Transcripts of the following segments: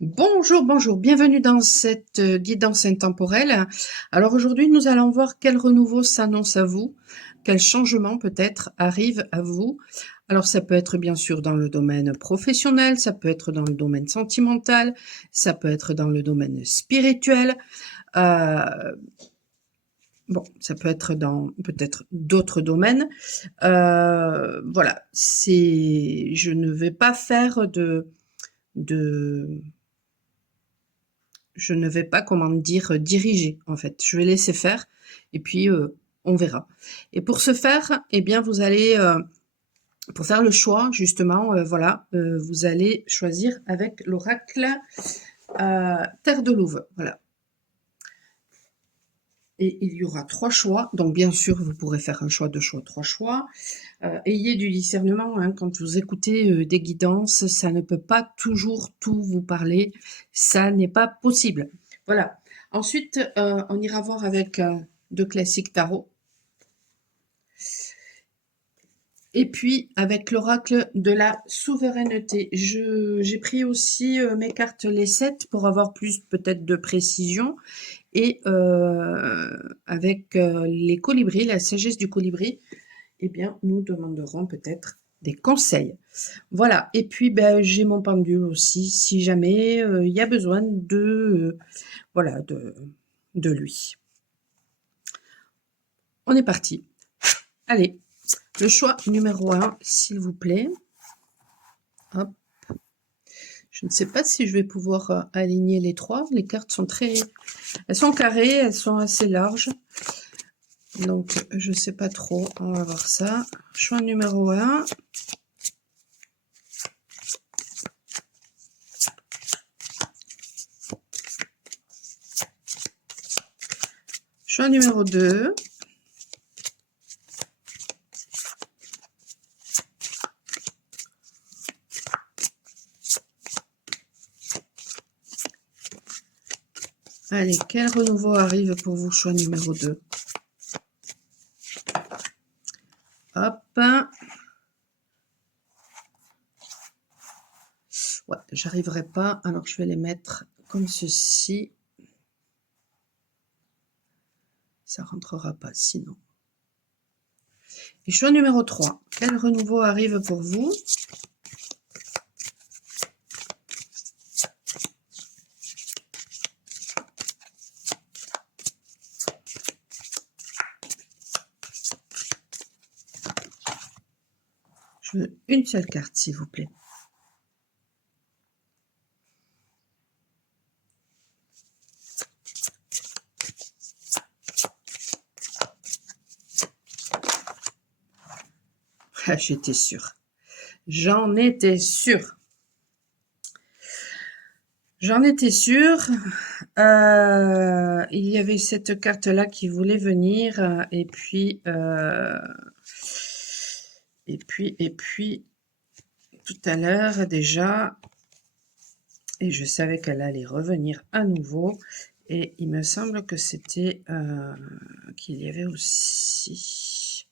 Bonjour, bonjour, bienvenue dans cette guidance intemporelle. Alors aujourd'hui, nous allons voir quel renouveau s'annonce à vous, quel changement peut-être arrive à vous. Alors ça peut être bien sûr dans le domaine professionnel, ça peut être dans le domaine sentimental, ça peut être dans le domaine spirituel. euh, bon, ça peut être dans peut-être d'autres domaines. Voilà, je ne vais pas faire de je ne vais pas, comment dire, diriger en fait. Je vais laisser faire et puis on verra. Et pour ce faire, eh bien, vous allez, pour faire le choix, justement, voilà, vous allez choisir avec l'oracle Terre de Louve. Voilà. Et il y aura 3 choix. Donc, bien sûr, vous pourrez faire un choix, 2 choix, 3 choix. Ayez du discernement, hein, quand vous écoutez des guidances, ça ne peut pas toujours tout vous parler. Ça n'est pas possible. Voilà. Ensuite, on ira voir avec de classiques tarot. Et puis, avec l'oracle de la souveraineté. J'ai pris aussi mes cartes les 7 pour avoir plus peut-être de précision. Et avec les colibris, la sagesse du colibri, eh bien, nous demanderons peut-être des conseils. Voilà. Et puis, ben, j'ai mon pendule aussi, si jamais il y a besoin voilà, de lui. On est parti. Allez, le choix numéro 1, s'il vous plaît. Hop. Je ne sais pas si je vais pouvoir aligner les 3. Les cartes sont elles sont carrées, elles sont assez larges. Donc, je ne sais pas trop. On va voir ça. Choix numéro 1. Choix numéro 2. Allez, quel renouveau arrive pour vous, choix numéro 2? Hop. Ouais, j'arriverai pas, alors je vais les mettre comme ceci. Ça rentrera pas sinon. Et choix numéro 3. Quel renouveau arrive pour vous? Je veux une seule carte, s'il vous plaît. Ah, j'étais sûre. J'en étais sûre. J'en étais sûre. Il y avait cette carte-là qui voulait venir. Et puis, tout à l'heure déjà, et je savais qu'elle allait revenir à nouveau. Et il me semble que c'était qu'il y avait aussi...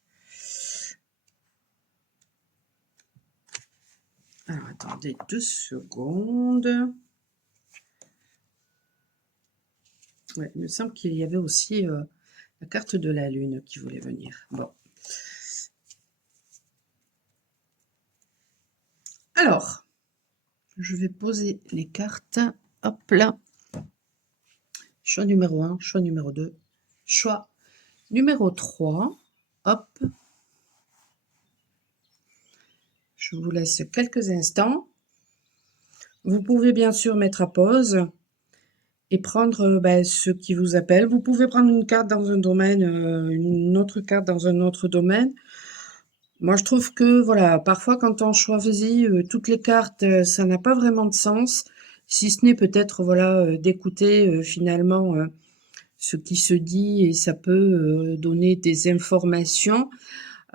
Alors, attendez 2 secondes. Ouais, il me semble qu'il y avait aussi la carte de la lune qui voulait venir. Bon. Alors, je vais poser les cartes. Hop là. Choix numéro 1, choix numéro 2, choix numéro 3. Hop. Je vous laisse quelques instants. Vous pouvez bien sûr mettre à pause et prendre ce qui vous appelle. Vous pouvez prendre une carte dans un domaine, une autre carte dans un autre domaine. Moi, je trouve que, voilà, parfois, quand on choisit toutes les cartes, ça n'a pas vraiment de sens, si ce n'est peut-être, voilà, d'écouter finalement ce qui se dit et ça peut donner des informations.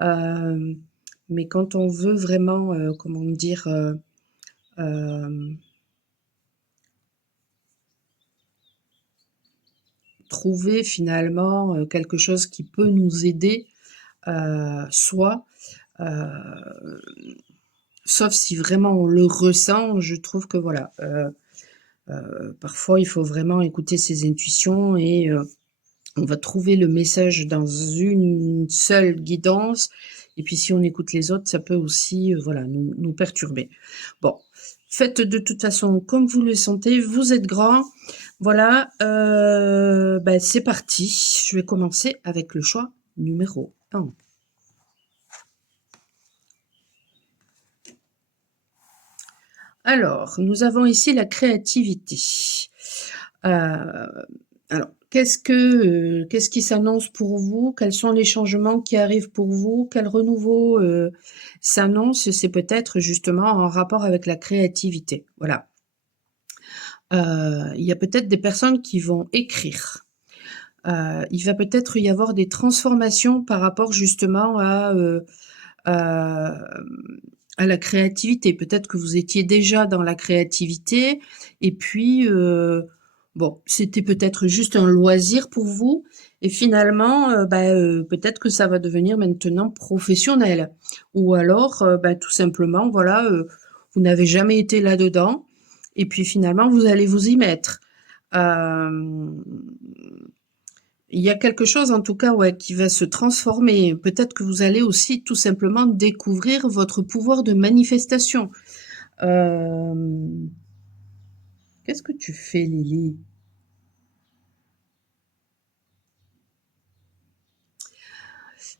Euh, mais quand on veut vraiment, comment dire, euh, trouver finalement quelque chose qui peut nous aider, soit, sauf si vraiment on le ressent, je trouve que voilà, Parfois, il faut vraiment écouter ses intuitions et on va trouver le message dans une seule guidance et puis si on écoute les autres, ça peut aussi, voilà, nous perturber. Bon, faites de toute façon comme vous le sentez, vous êtes grand. Voilà, c'est parti. Je vais commencer avec le choix numéro 1. Alors, nous avons ici la créativité. Alors, qu'est-ce qui s'annonce pour vous? Quels sont les changements qui arrivent pour vous? Quel renouveau s'annonce? C'est peut-être justement en rapport avec la créativité. Voilà. Il y a peut-être des personnes qui vont écrire. Il va peut-être y avoir des transformations par rapport justement à la créativité. Peut-être que vous étiez déjà dans la créativité et puis, bon, c'était peut-être juste un loisir pour vous et finalement, peut-être que ça va devenir maintenant professionnel. Ou alors, tout simplement, voilà, vous n'avez jamais été là-dedans et puis finalement, vous allez vous y mettre. Il y a quelque chose en tout cas, ouais, qui va se transformer. Peut-être que vous allez aussi tout simplement découvrir votre pouvoir de manifestation. Qu'est-ce que tu fais, Lily?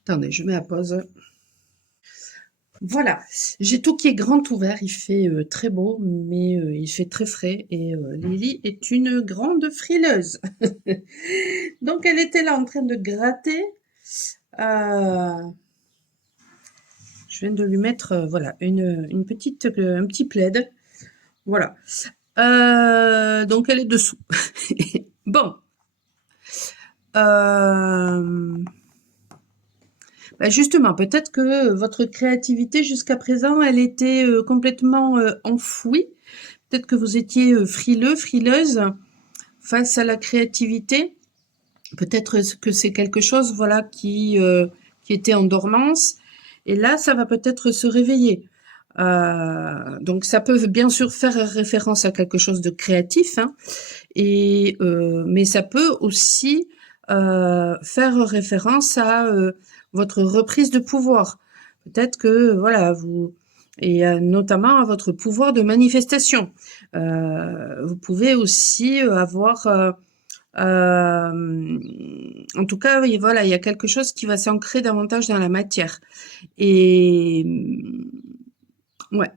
Attendez, je mets à pause. Voilà, j'ai tout qui est grand ouvert, il fait très beau, mais il fait très frais et Lily est une grande frileuse. Donc elle était là en train de gratter. Je viens de lui mettre voilà une petite un petit plaid. Voilà. Donc elle est dessous. Bon. Justement, peut-être que votre créativité jusqu'à présent, elle était complètement enfouie. Peut-être que vous étiez frileux, frileuse face à la créativité. Peut-être que c'est quelque chose, voilà, qui était en dormance. Et là, ça va peut-être se réveiller. Donc ça peut bien sûr faire référence à quelque chose de créatif, hein, mais ça peut aussi faire référence à votre reprise de pouvoir. Peut-être que voilà, et notamment à votre pouvoir de manifestation. Vous pouvez aussi avoir en tout cas, oui, voilà, il y a quelque chose qui va s'ancrer davantage dans la matière. Et ouais,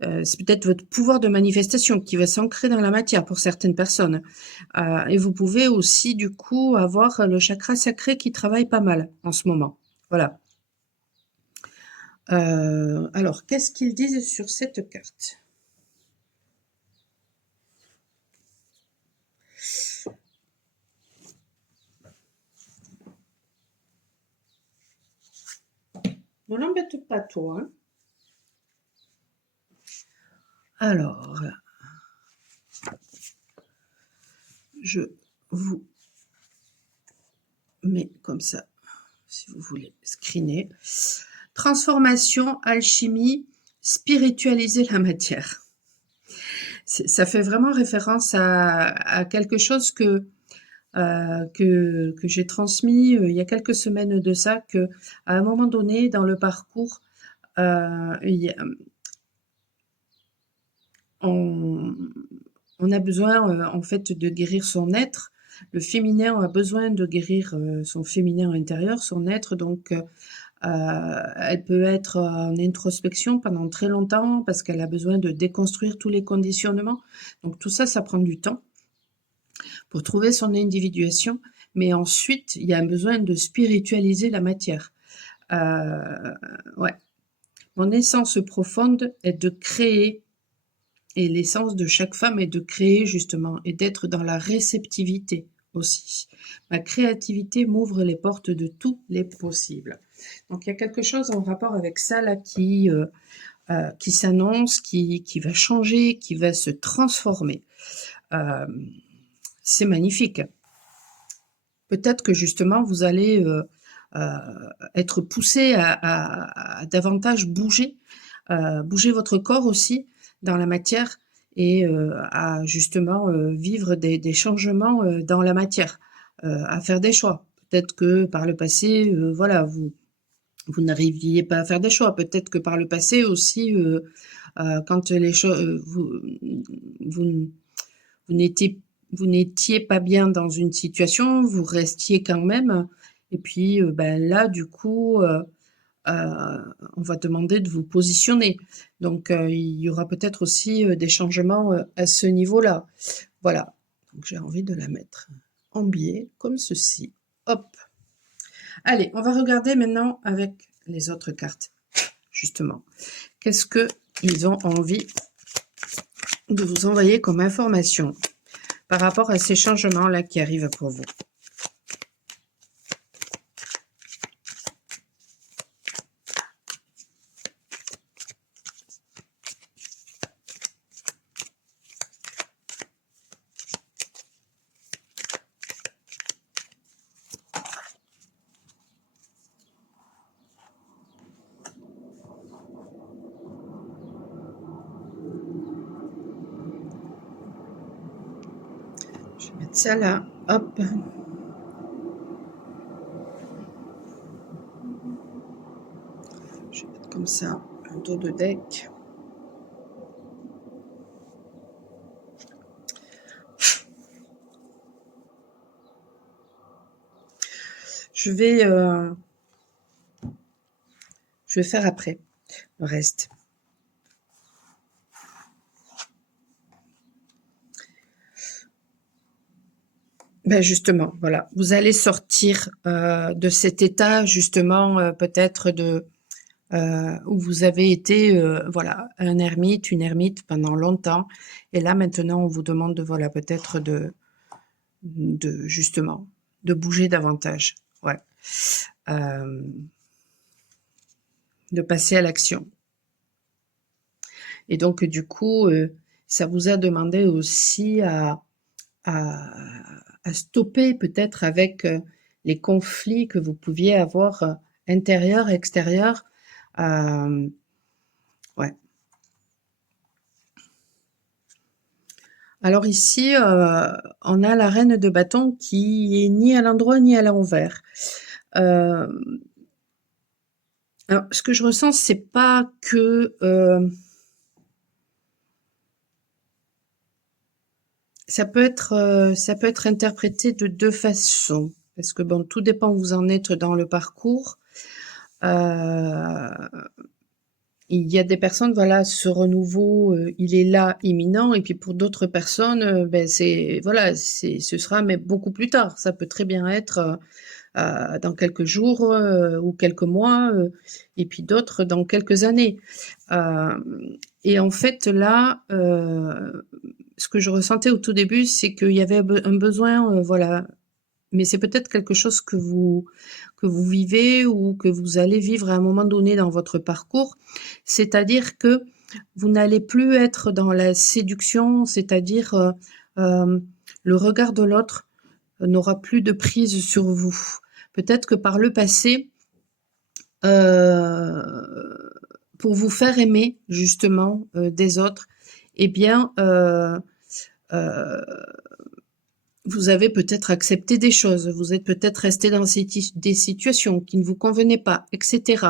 c'est peut-être votre pouvoir de manifestation qui va s'ancrer dans la matière pour certaines personnes. Et vous pouvez aussi, du coup, avoir le chakra sacré qui travaille pas mal en ce moment. Voilà. Alors, qu'est-ce qu'ils disent sur cette carte? Ne l'embête pas, toi. Hein. Alors, je vous mets comme ça, si vous voulez screener. Transformation, alchimie, spiritualiser la matière. Ça fait vraiment référence à quelque chose que j'ai transmis il y a quelques semaines de ça, que à un moment donné dans le parcours, on a besoin en fait de guérir son être. Le féminin a besoin de guérir son féminin intérieur, son être. Donc, elle peut être en introspection pendant très longtemps parce qu'elle a besoin de déconstruire tous les conditionnements. Donc tout ça, ça prend du temps pour trouver son individuation. Mais ensuite, il y a un besoin de spiritualiser la matière. Ouais. Mon essence profonde est de créer, et l'essence de chaque femme est de créer justement, et d'être dans la réceptivité aussi. Ma créativité m'ouvre les portes de tous les possibles. Donc il y a quelque chose en rapport avec ça là qui s'annonce, qui va changer, qui va se transformer. C'est magnifique. Peut-être que justement vous allez être poussé à davantage bouger, bouger votre corps aussi dans la matière et à justement vivre des changements dans la matière, à faire des choix. Peut-être que par le passé, voilà, vous n'arriviez pas à faire des choix. Peut-être que par le passé aussi, quand les choses, vous, vous n'étiez vous n'étiez pas bien dans une situation, vous restiez quand même. Et puis, ben là, du coup, on va demander de vous positionner. Donc, il y aura peut-être aussi des changements à ce niveau-là. Voilà. Donc, j'ai envie de la mettre en biais, comme ceci. Hop. Allez, on va regarder maintenant avec les autres cartes, justement. Qu'est-ce qu'ils ont envie de vous envoyer comme information par rapport à ces changements-là qui arrivent pour vous? Je vais mettre ça là. Hop. Je vais mettre comme ça un dos de deck. Je vais faire après le reste. Ben justement, voilà, vous allez sortir de cet état justement peut-être de où vous avez été voilà un ermite, une ermite pendant longtemps, et là maintenant on vous demande de voilà peut-être de justement de bouger davantage, ouais, euh, de passer à l'action. Et donc du coup, ça vous a demandé aussi à stopper peut-être avec les conflits que vous pouviez avoir intérieurs, extérieurs. Ouais. Alors ici, on a la reine de bâton qui est ni à l'endroit ni à l'envers. Alors, ce que je ressens, c'est pas que ça peut être interprété de deux façons, parce que bon, tout dépend où vous en êtes dans le parcours. Il y a des personnes, voilà, ce renouveau, il est là, imminent, et puis pour d'autres personnes, ben c'est voilà, ce sera mais beaucoup plus tard. Ça peut très bien être dans quelques jours ou quelques mois, et puis d'autres dans quelques années. Et en fait, là, ce que je ressentais au tout début, c'est qu'il y avait un besoin, voilà, mais c'est peut-être quelque chose que vous vivez ou que vous allez vivre à un moment donné dans votre parcours. C'est-à-dire que vous n'allez plus être dans la séduction, c'est-à-dire le regard de l'autre n'aura plus de prise sur vous. Peut-être que par le passé, pour vous faire aimer justement des autres, eh bien, euh, vous avez peut-être accepté des choses, vous êtes peut-être resté dans des situations qui ne vous convenaient pas, etc.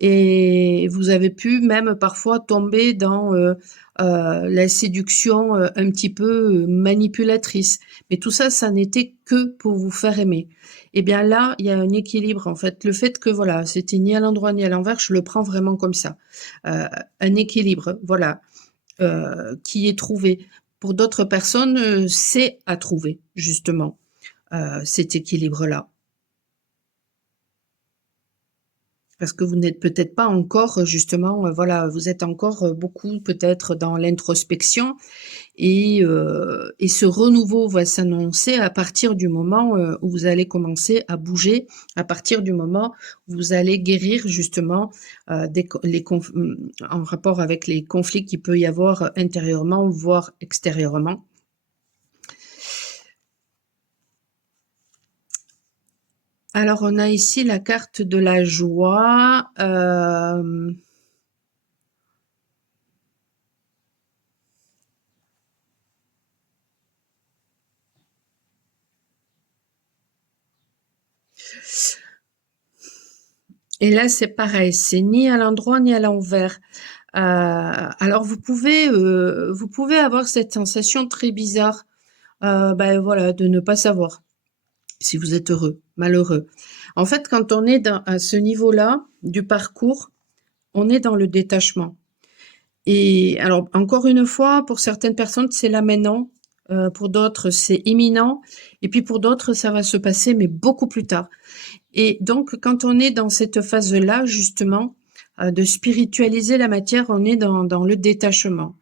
Et vous avez pu même parfois tomber dans la séduction un petit peu manipulatrice. Mais tout ça, ça n'était que pour vous faire aimer. Et bien là, il y a un équilibre en fait. Le fait que voilà, c'était ni à l'endroit ni à l'envers, je le prends vraiment comme ça. Un équilibre, voilà, qui est trouvé. Pour d'autres personnes, c'est à trouver justement cet équilibre-là. Parce que vous n'êtes peut-être pas encore justement, voilà, vous êtes encore beaucoup peut-être dans l'introspection et ce renouveau va s'annoncer à partir du moment où vous allez commencer à bouger, à partir du moment où vous allez guérir justement en rapport avec les conflits qu'il peut y avoir intérieurement, voire extérieurement. Alors, on a ici la carte de la joie. Et là, c'est pareil, c'est ni à l'endroit ni à l'envers. Alors vous pouvez avoir cette sensation très bizarre, voilà, de ne pas savoir si vous êtes heureux, malheureux. En fait, quand on est à ce niveau-là du parcours, on est dans le détachement. Et alors, encore une fois, pour certaines personnes, c'est là maintenant. Pour d'autres, c'est imminent. Et puis pour d'autres, ça va se passer, mais beaucoup plus tard. Et donc, quand on est dans cette phase-là, justement, de spiritualiser la matière, on est dans le détachement.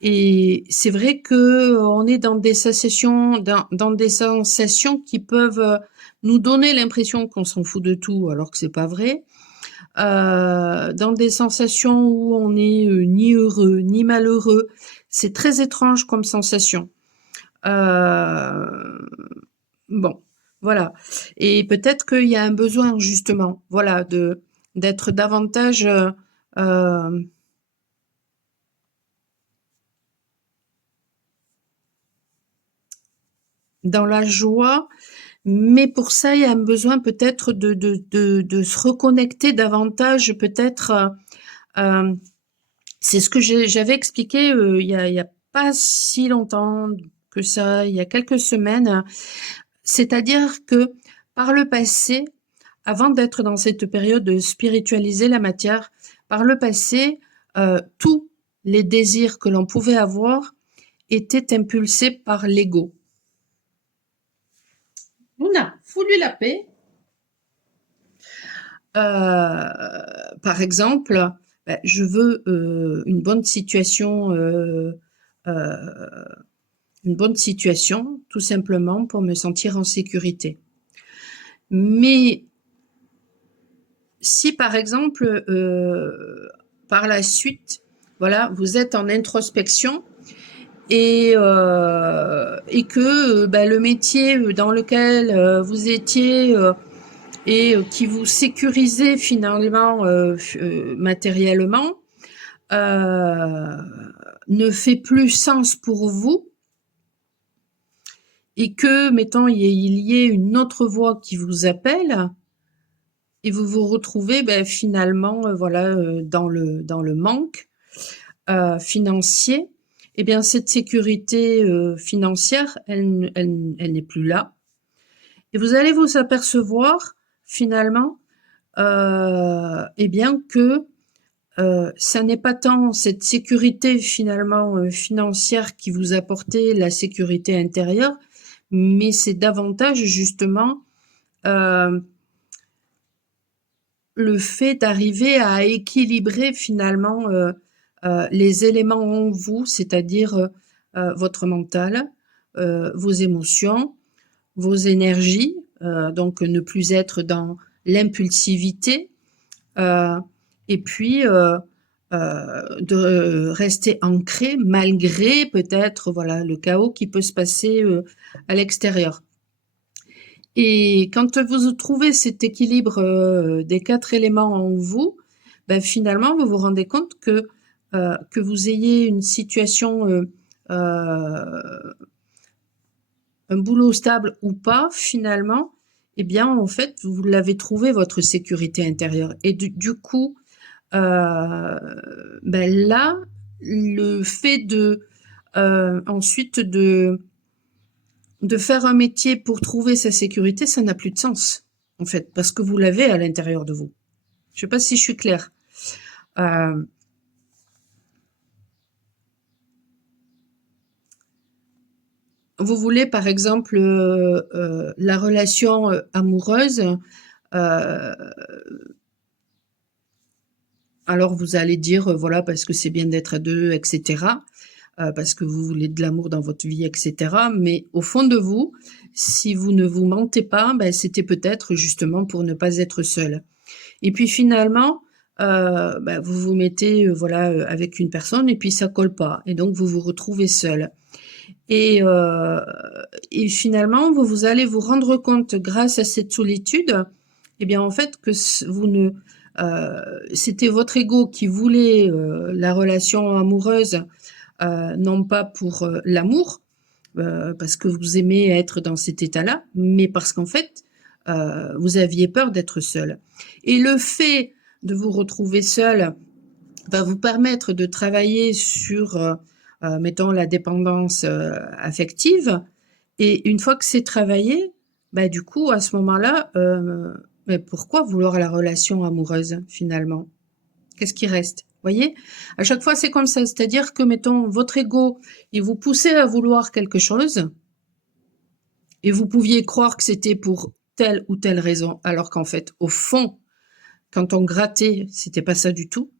Et c'est vrai que on est dans des sensations, dans des sensations qui peuvent nous donner l'impression qu'on s'en fout de tout, alors que c'est pas vrai. Dans des sensations où on est ni heureux ni malheureux. C'est très étrange comme sensation. Euh, bon, voilà. Et peut-être qu'il y a un besoin justement, voilà, d'être davantage euh, dans la joie. Mais pour ça, il y a un besoin peut-être de se reconnecter davantage, peut-être. Euh, c'est ce que j'avais expliqué il y a pas si longtemps que ça, il y a quelques semaines. C'est-à-dire que par le passé, avant d'être dans cette période de spiritualiser la matière, par le passé, tous les désirs que l'on pouvait avoir étaient impulsés par l'ego. Luna, fous-lui la paix. Par exemple, je veux euh, une bonne situation, tout simplement pour me sentir en sécurité. Mais si par exemple, par la suite, voilà, vous êtes en introspection et que le métier dans lequel vous étiez et qui vous sécurisait finalement matériellement euh, ne fait plus sens pour vous et que, mettons, il y ait une autre voix qui vous appelle et vous vous retrouvez finalement voilà dans le manque financier, eh bien cette sécurité financière, elle n'est plus là. Et vous allez vous apercevoir finalement eh bien que ça n'est pas tant cette sécurité finalement financière qui vous apportait la sécurité intérieure, mais c'est davantage justement euh, le fait d'arriver à équilibrer finalement les éléments en vous, c'est-à-dire votre mental, vos émotions, vos énergies, donc ne plus être dans l'impulsivité, euh, et puis de rester ancré malgré peut-être voilà le chaos qui peut se passer à l'extérieur. Et quand vous trouvez cet équilibre des 4 éléments en vous, finalement, vous vous rendez compte que vous ayez une situation, un boulot stable ou pas, finalement, eh bien, en fait, vous l'avez trouvé votre sécurité intérieure. Et du coup, là, le fait ensuite de faire un métier pour trouver sa sécurité, ça n'a plus de sens, en fait, parce que vous l'avez à l'intérieur de vous. Je sais pas si je suis claire. Euh, vous voulez, par exemple, la relation amoureuse, euh, alors vous allez dire, voilà, parce que c'est bien d'être à deux, etc., parce que vous voulez de l'amour dans votre vie, etc. Mais au fond de vous, si vous ne vous mentez pas, c'était peut-être justement pour ne pas être seul. Et puis finalement, vous vous mettez voilà avec une personne et puis ça colle pas et donc vous vous retrouvez seul. Et, euh, et finalement, vous allez vous rendre compte grâce à cette solitude, eh bien en fait que vous ne c'était votre ego qui voulait la relation amoureuse, non pas pour l'amour, parce que vous aimez être dans cet état-là, mais parce qu'en fait, vous aviez peur d'être seul. Et le fait de vous retrouver seul va vous permettre de travailler sur, mettons, la dépendance affective. Et une fois que c'est travaillé, bah, du coup, à ce moment-là, mais pourquoi vouloir la relation amoureuse finalement? Qu'est-ce qui reste? Voyez? À chaque fois, c'est comme ça. C'est-à-dire que, mettons, votre ego, il vous poussait à vouloir quelque chose, et vous pouviez croire que c'était pour telle ou telle raison, alors qu'en fait, au fond, quand on grattait, c'était pas ça du tout.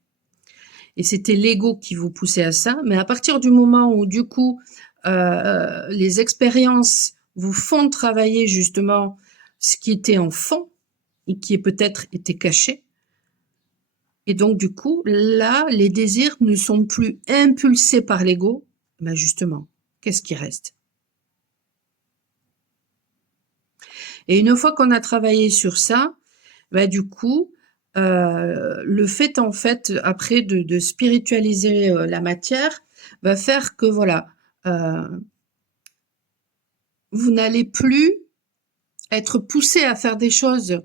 Et c'était l'ego qui vous poussait à ça. Mais à partir du moment où, du coup, les expériences vous font travailler justement ce qui était en fond et qui peut-être était caché, et donc du coup, là, les désirs ne sont plus impulsés par l'ego. Ben justement, qu'est-ce qui reste? Et une fois qu'on a travaillé sur ça, ben du coup, le fait en fait après de spiritualiser la matière va faire que voilà, vous n'allez plus être poussé à faire des choses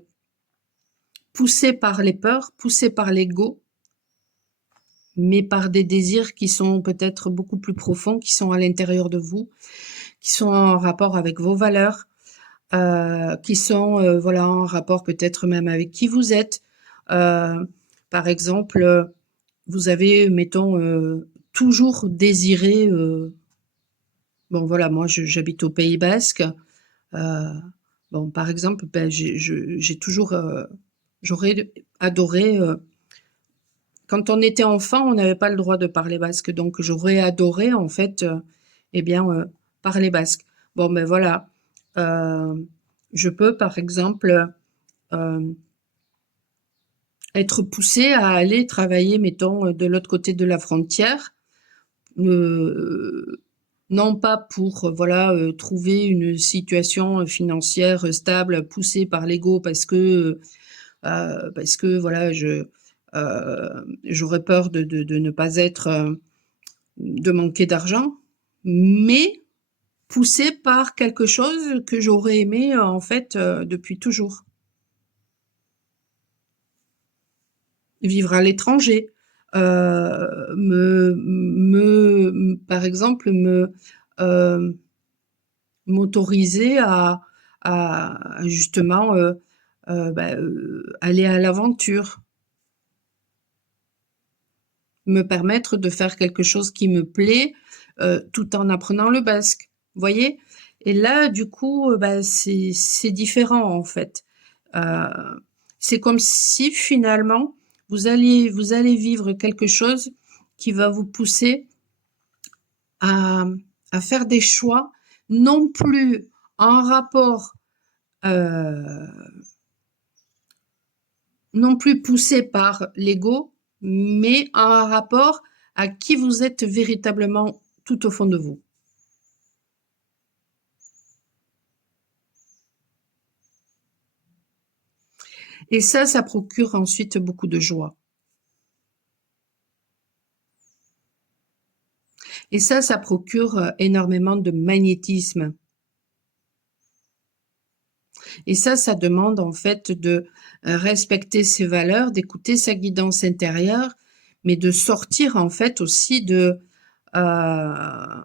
poussé par les peurs, poussé par l'ego, mais par des désirs qui sont peut-être beaucoup plus profonds, qui sont à l'intérieur de vous, qui sont en rapport avec vos valeurs, qui sont voilà en rapport peut-être même avec qui vous êtes. Par exemple, vous avez, mettons, toujours désiré. Bon voilà, moi j'habite au Pays Basque. Bon, par exemple, ben, j'ai toujours, j'aurais adoré. Quand on était enfant, on n'avait pas le droit de parler basque, donc j'aurais adoré en fait, eh bien, parler basque. Bon, ben voilà, euh, je peux par exemple euh, être poussée à aller travailler, mettons, de l'autre côté de la frontière, euh, non pas pour voilà trouver une situation financière stable poussée par l'ego parce que voilà j'aurais peur de ne pas être de manquer d'argent, mais poussée par quelque chose que j'aurais aimé en fait depuis toujours. Vivre à l'étranger, par exemple, euh, m'autoriser à justement aller à l'aventure, me permettre de faire quelque chose qui me plaît tout en apprenant le basque. Voyez? Et là, du coup, c'est différent en fait. Euh, c'est comme si finalement vous allez vivre quelque chose qui va vous pousser à, à faire des choix non plus en rapport, euh, non plus poussés par l'ego, mais en rapport à qui vous êtes véritablement tout au fond de vous. Et ça procure ensuite beaucoup de joie. Et ça procure énormément de magnétisme. Et ça demande en fait de respecter ses valeurs, d'écouter sa guidance intérieure, mais de sortir en fait aussi euh,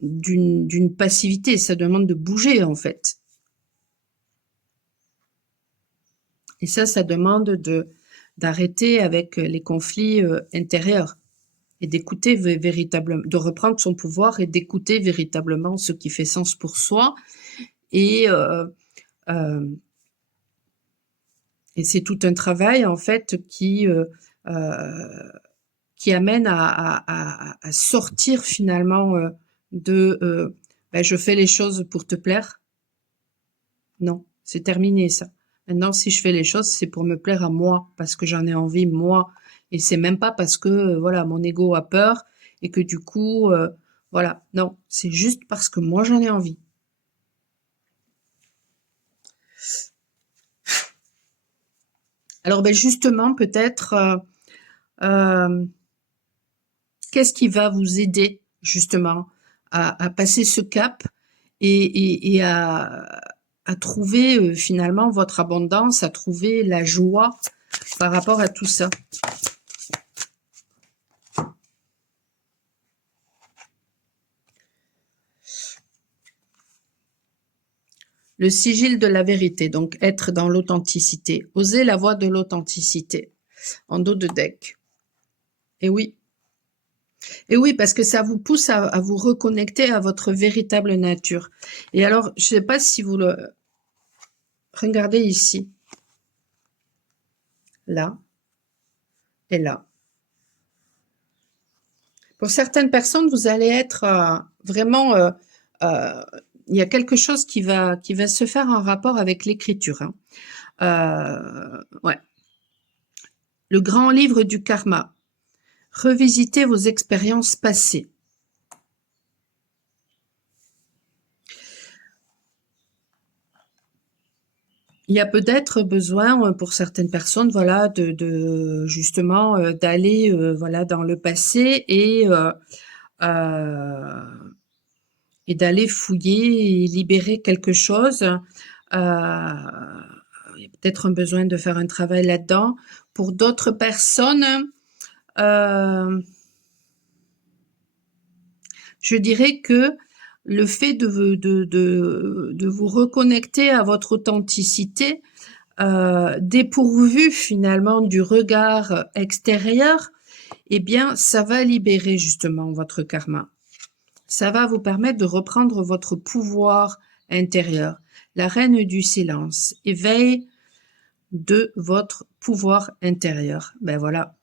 d'une passivité. Ça demande de bouger en fait. Et ça demande d'arrêter avec les conflits intérieurs et d'écouter véritablement, de reprendre son pouvoir et d'écouter véritablement ce qui fait sens pour soi. Et, euh, et c'est tout un travail en fait euh, qui amène à sortir finalement de je fais les choses pour te plaire. Non, c'est terminé ça. Maintenant, si je fais les choses, c'est pour me plaire à moi, parce que j'en ai envie moi. Et c'est même pas parce que voilà mon ego a peur et que du coup voilà. Non, c'est juste parce que moi j'en ai envie. Alors ben justement, peut-être euh, qu'est-ce qui va vous aider justement à passer ce cap et à trouver finalement votre abondance, à trouver la joie par rapport à tout ça. Le sigil de la vérité, donc être dans l'authenticité. Oser la voie de l'authenticité en dos de deck. Et oui. Et oui, parce que ça vous pousse à vous reconnecter à votre véritable nature. Et alors, je ne sais pas si vous le... Regardez ici. Là. Et là. Pour certaines personnes, vous allez être vraiment... il y a quelque chose qui va se faire en rapport avec l'écriture. Hein. Ouais. Le grand livre du karma. Revisitez vos expériences passées. Il y a peut-être besoin pour certaines personnes, voilà, de justement d'aller voilà dans le passé et d'aller fouiller et libérer quelque chose. Il y a peut-être un besoin de faire un travail là-dedans. Pour d'autres personnes, je dirais que le fait de vous reconnecter à votre authenticité, dépourvu finalement du regard extérieur, eh bien, ça va libérer justement votre karma. Ça va vous permettre de reprendre votre pouvoir intérieur. La reine du silence, éveil de votre pouvoir intérieur. Ben voilà.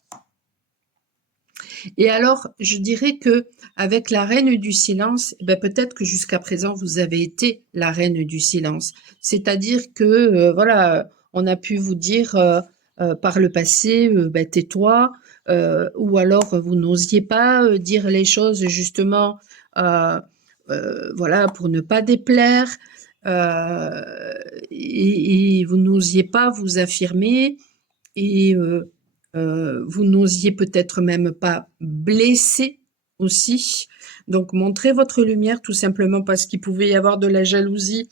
Et alors, je dirais que avec la reine du silence, ben peut-être que jusqu'à présent vous avez été la reine du silence. C'est-à-dire que voilà, on a pu vous dire par le passé, ben, tais-toi, ou alors vous n'osiez pas dire les choses justement, voilà, pour ne pas déplaire, et vous n'osiez pas vous affirmer et vous n'osiez peut-être même pas blesser aussi. Donc, montrez votre lumière tout simplement parce qu'il pouvait y avoir de la jalousie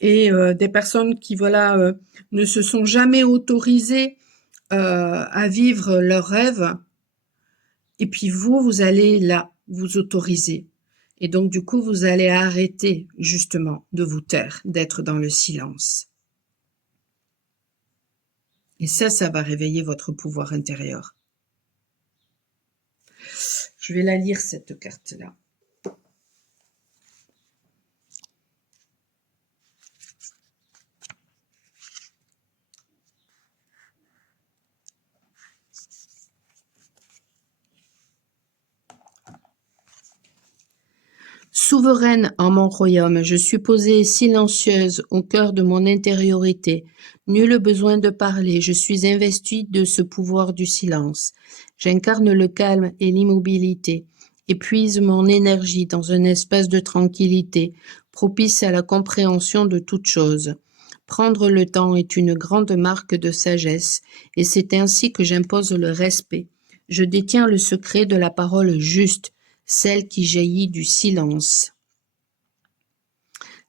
et des personnes qui, voilà, ne se sont jamais autorisées à vivre leurs rêves. Et puis vous allez là vous autoriser. Et donc, du coup, vous allez arrêter justement de vous taire, d'être dans le silence. Et ça va réveiller votre pouvoir intérieur. Je vais la lire, cette carte-là. Souveraine en mon royaume, je suis posée silencieuse au cœur de mon intériorité. Nul besoin de parler, je suis investie de ce pouvoir du silence. J'incarne le calme et l'immobilité, épuise mon énergie dans un espace de tranquillité, propice à la compréhension de toute chose. Prendre le temps est une grande marque de sagesse, et c'est ainsi que j'impose le respect. Je détiens le secret de la parole juste, celle qui jaillit du silence.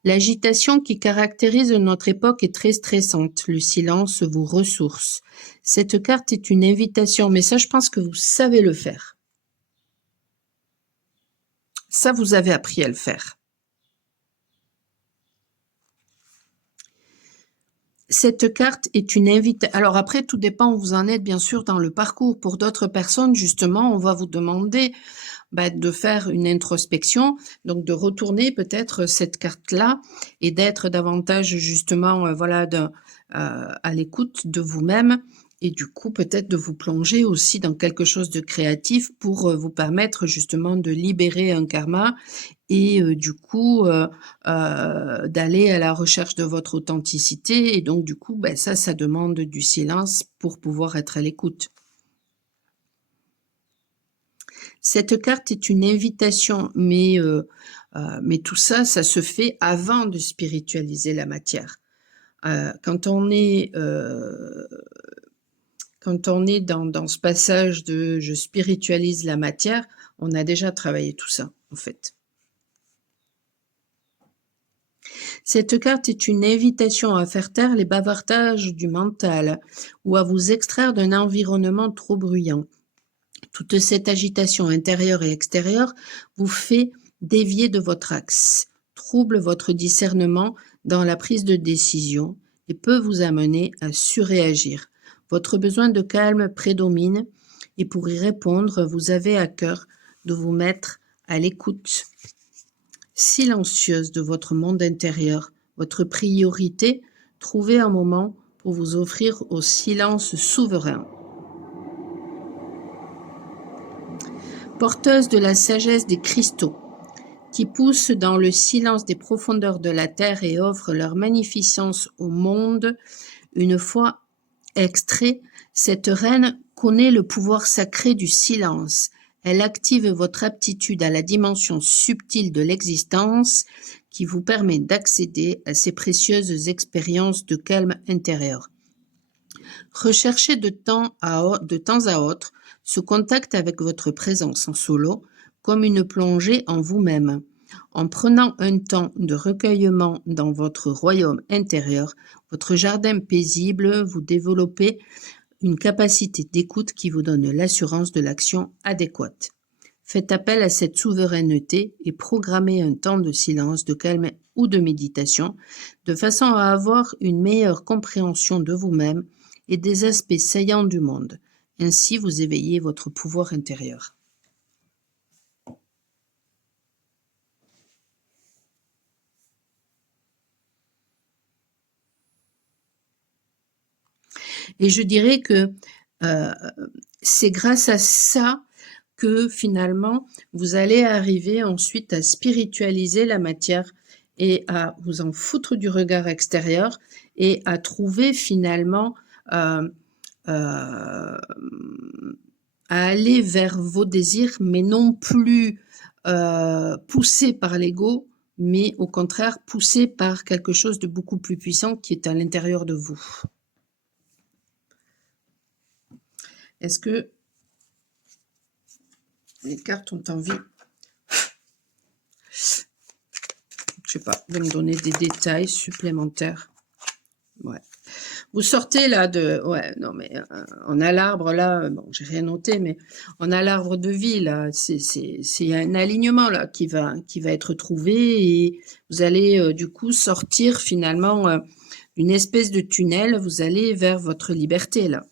L'agitation qui caractérise notre époque est très stressante. Le silence vous ressource. Cette carte est une invitation, mais ça, je pense que vous savez le faire. Ça, vous avez appris à le faire. Cette carte est une invitation. Alors après, tout dépend où vous en êtes, bien sûr, dans le parcours. Pour d'autres personnes, justement, on va vous demander de faire une introspection, donc de retourner peut-être cette carte-là et d'être davantage justement voilà, à l'écoute de vous-même et du coup peut-être de vous plonger aussi dans quelque chose de créatif pour vous permettre justement de libérer un karma et du coup d'aller à la recherche de votre authenticité et donc du coup ça demande du silence pour pouvoir être à l'écoute. Cette carte est une invitation, mais tout ça, ça se fait avant de spiritualiser la matière. Quand on est dans ce passage de je spiritualise la matière, on a déjà travaillé tout ça, en fait. Cette carte est une invitation à faire taire les bavardages du mental ou à vous extraire d'un environnement trop bruyant. Toute cette agitation intérieure et extérieure vous fait dévier de votre axe, trouble votre discernement dans la prise de décision et peut vous amener à surréagir. Votre besoin de calme prédomine et pour y répondre, vous avez à cœur de vous mettre à l'écoute silencieuse de votre monde intérieur. Votre priorité, trouvez un moment pour vous offrir au silence souverain. Porteuse de la sagesse des cristaux, qui poussent dans le silence des profondeurs de la terre et offrent leur magnificence au monde, une fois extrait, cette reine connaît le pouvoir sacré du silence. Elle active votre aptitude à la dimension subtile de l'existence qui vous permet d'accéder à ces précieuses expériences de calme intérieur. Recherchez de temps à autre ce contact avec votre présence en solo comme une plongée en vous-même. En prenant un temps de recueillement dans votre royaume intérieur, votre jardin paisible, vous développez une capacité d'écoute qui vous donne l'assurance de l'action adéquate. Faites appel à cette souveraineté et programmez un temps de silence, de calme ou de méditation, de façon à avoir une meilleure compréhension de vous-même et des aspects saillants du monde. Ainsi, vous éveillez votre pouvoir intérieur. Et je dirais que c'est grâce à ça que finalement, vous allez arriver ensuite à spiritualiser la matière et à vous en foutre du regard extérieur et à trouver finalement à aller vers vos désirs, mais non plus poussés par l'ego, mais au contraire poussés par quelque chose de beaucoup plus puissant qui est à l'intérieur de vous. Est-ce que les cartes ont envie, je sais pas, de me donner des détails supplémentaires? Ouais. Vous sortez là de... Ouais, non mais on a l'arbre là, bon j'ai rien noté, mais on a l'arbre de vie là, c'est un alignement là qui va être trouvé et vous allez du coup sortir finalement d'une espèce de tunnel, vous allez vers votre liberté là.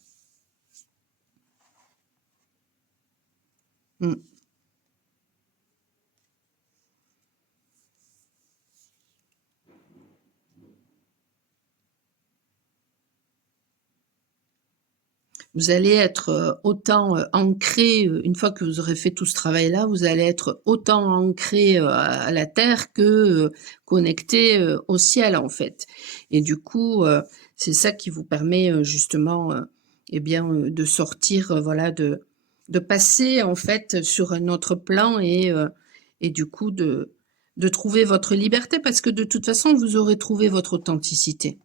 Vous allez être autant ancré, une fois que vous aurez fait tout ce travail-là, vous allez être autant ancré à la terre que connecté au ciel en fait. Et du coup, c'est ça qui vous permet justement, eh bien, de sortir, voilà, de passer en fait sur un autre plan et du coup de trouver votre liberté parce que de toute façon, vous aurez trouvé votre authenticité.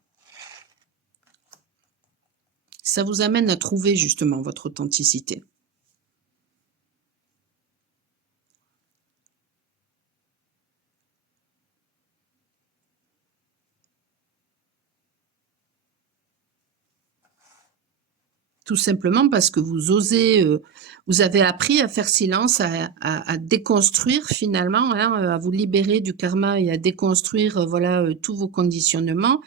Ça vous amène à trouver justement votre authenticité. Tout simplement parce que vous osez, vous avez appris à faire silence, à déconstruire finalement, hein, à vous libérer du karma et à déconstruire, voilà, tous vos conditionnements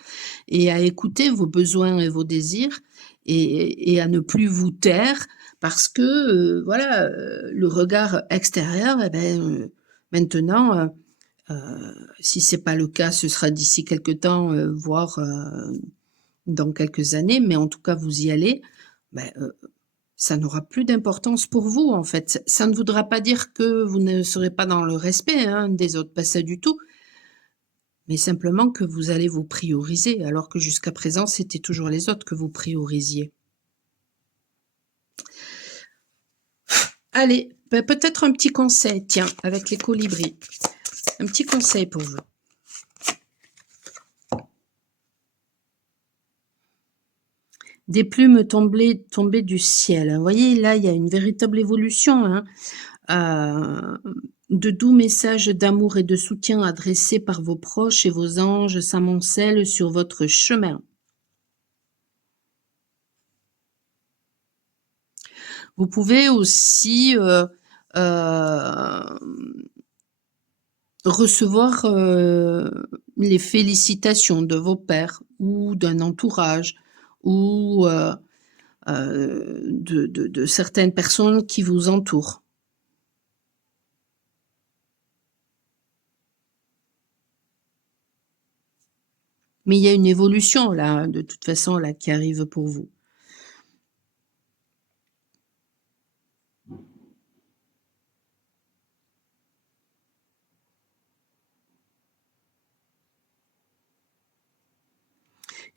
et à écouter vos besoins et vos désirs et à ne plus vous taire parce que, voilà, le regard extérieur, eh ben, maintenant, si c'est pas le cas, ce sera d'ici quelque temps, voire dans quelques années, mais en tout cas vous y allez, ben, ça n'aura plus d'importance pour vous en fait. Ça ne voudra pas dire que vous ne serez pas dans le respect hein, des autres, pas ça du tout, mais simplement que vous allez vous prioriser, alors que jusqu'à présent c'était toujours les autres que vous priorisiez. Allez, ben, peut-être un petit conseil, tiens, avec les colibris. Un petit conseil pour vous. Des plumes tombées du ciel. Vous voyez, là, il y a une véritable évolution. Hein. De doux messages d'amour et de soutien adressés par vos proches et vos anges s'amoncellent sur votre chemin. Vous pouvez aussi recevoir les félicitations de vos pairs ou d'un entourage ou de certaines personnes qui vous entourent. Mais il y a une évolution là, de toute façon, là, qui arrive pour vous.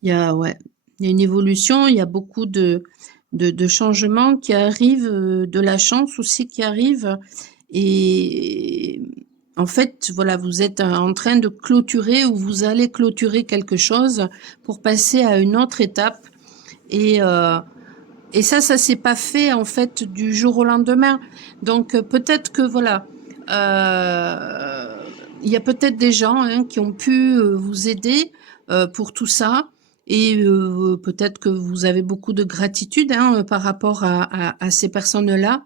Il y a, ouais, il y a une évolution, il y a beaucoup de changements qui arrivent, de la chance aussi qui arrive. Et en fait, voilà, vous êtes en train de clôturer ou vous allez clôturer quelque chose pour passer à une autre étape. Et ça s'est pas fait en fait du jour au lendemain. Donc peut-être que voilà, il y a peut-être des gens qui ont pu vous aider pour tout ça. Et peut-être que vous avez beaucoup de gratitude par rapport à ces personnes-là.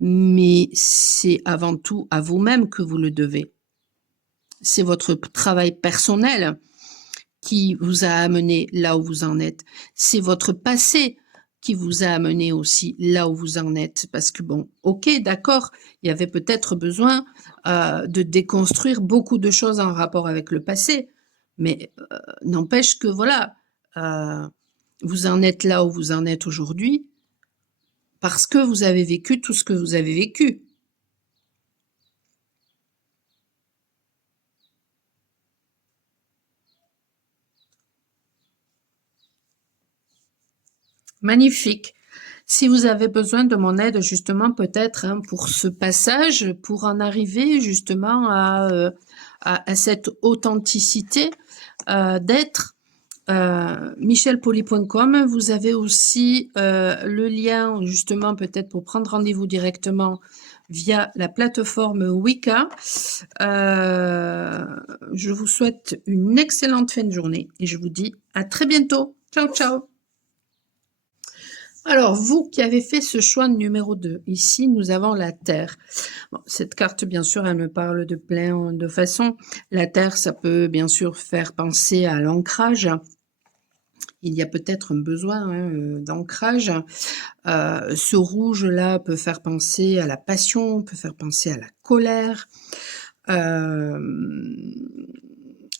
Mais c'est avant tout à vous-même que vous le devez. C'est votre travail personnel qui vous a amené là où vous en êtes. C'est votre passé qui vous a amené aussi là où vous en êtes. Parce que bon, ok, d'accord, il y avait peut-être besoin de déconstruire beaucoup de choses en rapport avec le passé. Mais n'empêche que voilà, vous en êtes là où vous en êtes aujourd'hui parce que vous avez vécu tout ce que vous avez vécu. Magnifique. Si vous avez besoin de mon aide justement peut-être pour ce passage, pour en arriver justement à cette authenticité d'être, michelpoli.com. Vous avez aussi le lien justement peut-être pour prendre rendez-vous directement via la plateforme Wicca. Je vous souhaite une excellente fin de journée et je vous dis à très bientôt. Ciao, ciao. Alors, vous qui avez fait ce choix numéro 2, ici nous avons la Terre. Bon, cette carte, bien sûr, elle me parle de plein de façons. La Terre, ça peut bien sûr faire penser à l'ancrage. Il y a peut-être un besoin d'ancrage. Ce rouge-là peut faire penser à la passion, peut faire penser à la colère.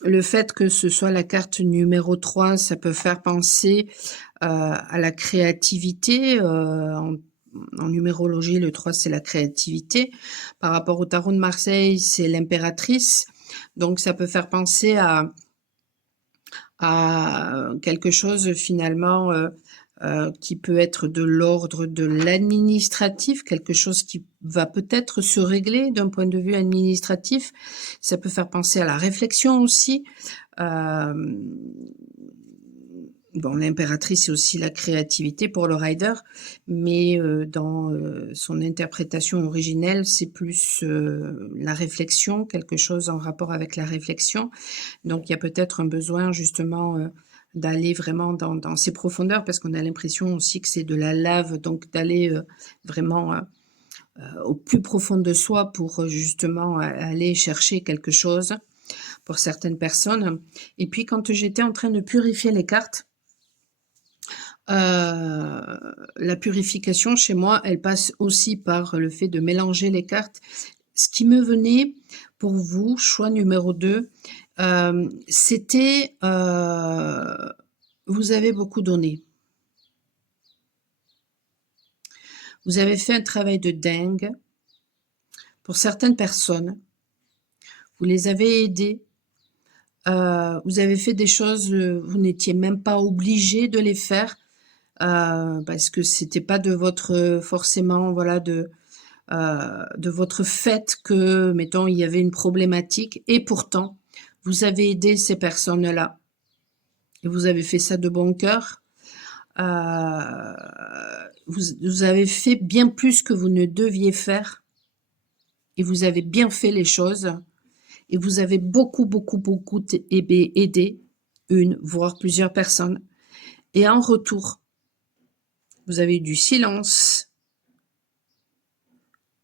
Le fait que ce soit la carte numéro 3, ça peut faire penser à la créativité. En numérologie, le 3, c'est la créativité. Par rapport au tarot de Marseille, c'est l'impératrice. Donc, ça peut faire penser à quelque chose finalement qui peut être de l'ordre de l'administratif, quelque chose qui va peut-être se régler d'un point de vue administratif. Ça peut faire penser à la réflexion aussi. Bon, l'impératrice, c'est aussi la créativité pour le rider, mais dans son interprétation originelle, c'est plus la réflexion, quelque chose en rapport avec la réflexion. Donc, il y a peut-être un besoin justement d'aller vraiment dans ces profondeurs, parce qu'on a l'impression aussi que c'est de la lave, donc d'aller vraiment au plus profond de soi pour justement aller chercher quelque chose pour certaines personnes. Et puis, quand j'étais en train de purifier les cartes, la purification chez moi, elle passe aussi par le fait de mélanger les cartes. Ce qui me venait pour vous, choix numéro 2, c'était vous avez beaucoup donné. Vous avez fait un travail de dingue pour certaines personnes. Vous les avez aidées. Vous avez fait des choses, vous n'étiez même pas obligé de les faire. Parce que c'était pas de votre forcément voilà de votre fait que mettons il y avait une problématique et pourtant vous avez aidé ces personnes-là et vous avez fait ça de bon cœur. Vous avez fait bien plus que vous ne deviez faire et vous avez bien fait les choses et vous avez beaucoup, beaucoup, beaucoup aidé une, voire plusieurs personnes. Et en retour, vous avez eu du silence,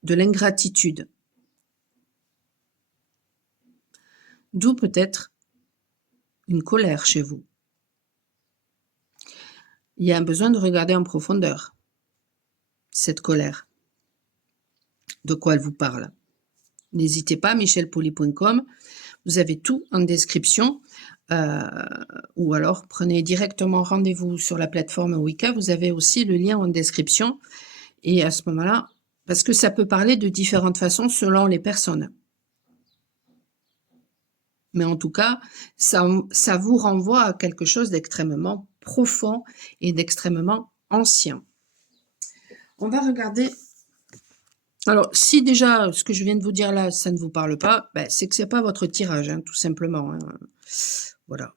de l'ingratitude. D'où peut-être une colère chez vous. Il y a un besoin de regarder en profondeur cette colère. De quoi elle vous parle. N'hésitez pas, michelpoli.com. Vous avez tout en description. Ou alors, prenez directement rendez-vous sur la plateforme Wicca. Vous avez aussi le lien en description. Et à ce moment-là, parce que ça peut parler de différentes façons selon les personnes. Mais en tout cas, ça vous renvoie à quelque chose d'extrêmement profond et d'extrêmement ancien. On va regarder. Alors, si déjà, ce que je viens de vous dire là, ça ne vous parle pas, ben, c'est que c'est pas votre tirage, hein, tout simplement. Hein. Voilà.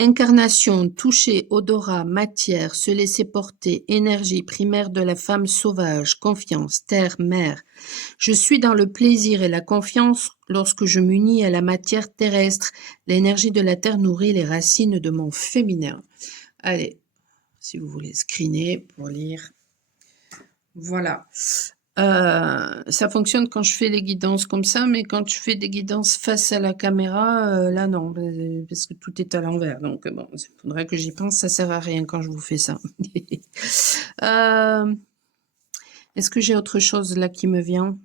Incarnation, toucher, odorat, matière, se laisser porter, énergie primaire de la femme sauvage, confiance, terre, mer. Je suis dans le plaisir et la confiance lorsque je m'unis à la matière terrestre. L'énergie de la terre nourrit les racines de mon féminin. Allez, si vous voulez screener pour lire. Voilà. Ça fonctionne quand je fais les guidances comme ça, mais quand je fais des guidances face à la caméra, là non, parce que tout est à l'envers. Donc bon, il faudrait que j'y pense, ça sert à rien quand je vous fais ça. Est-ce que j'ai autre chose là qui me vient?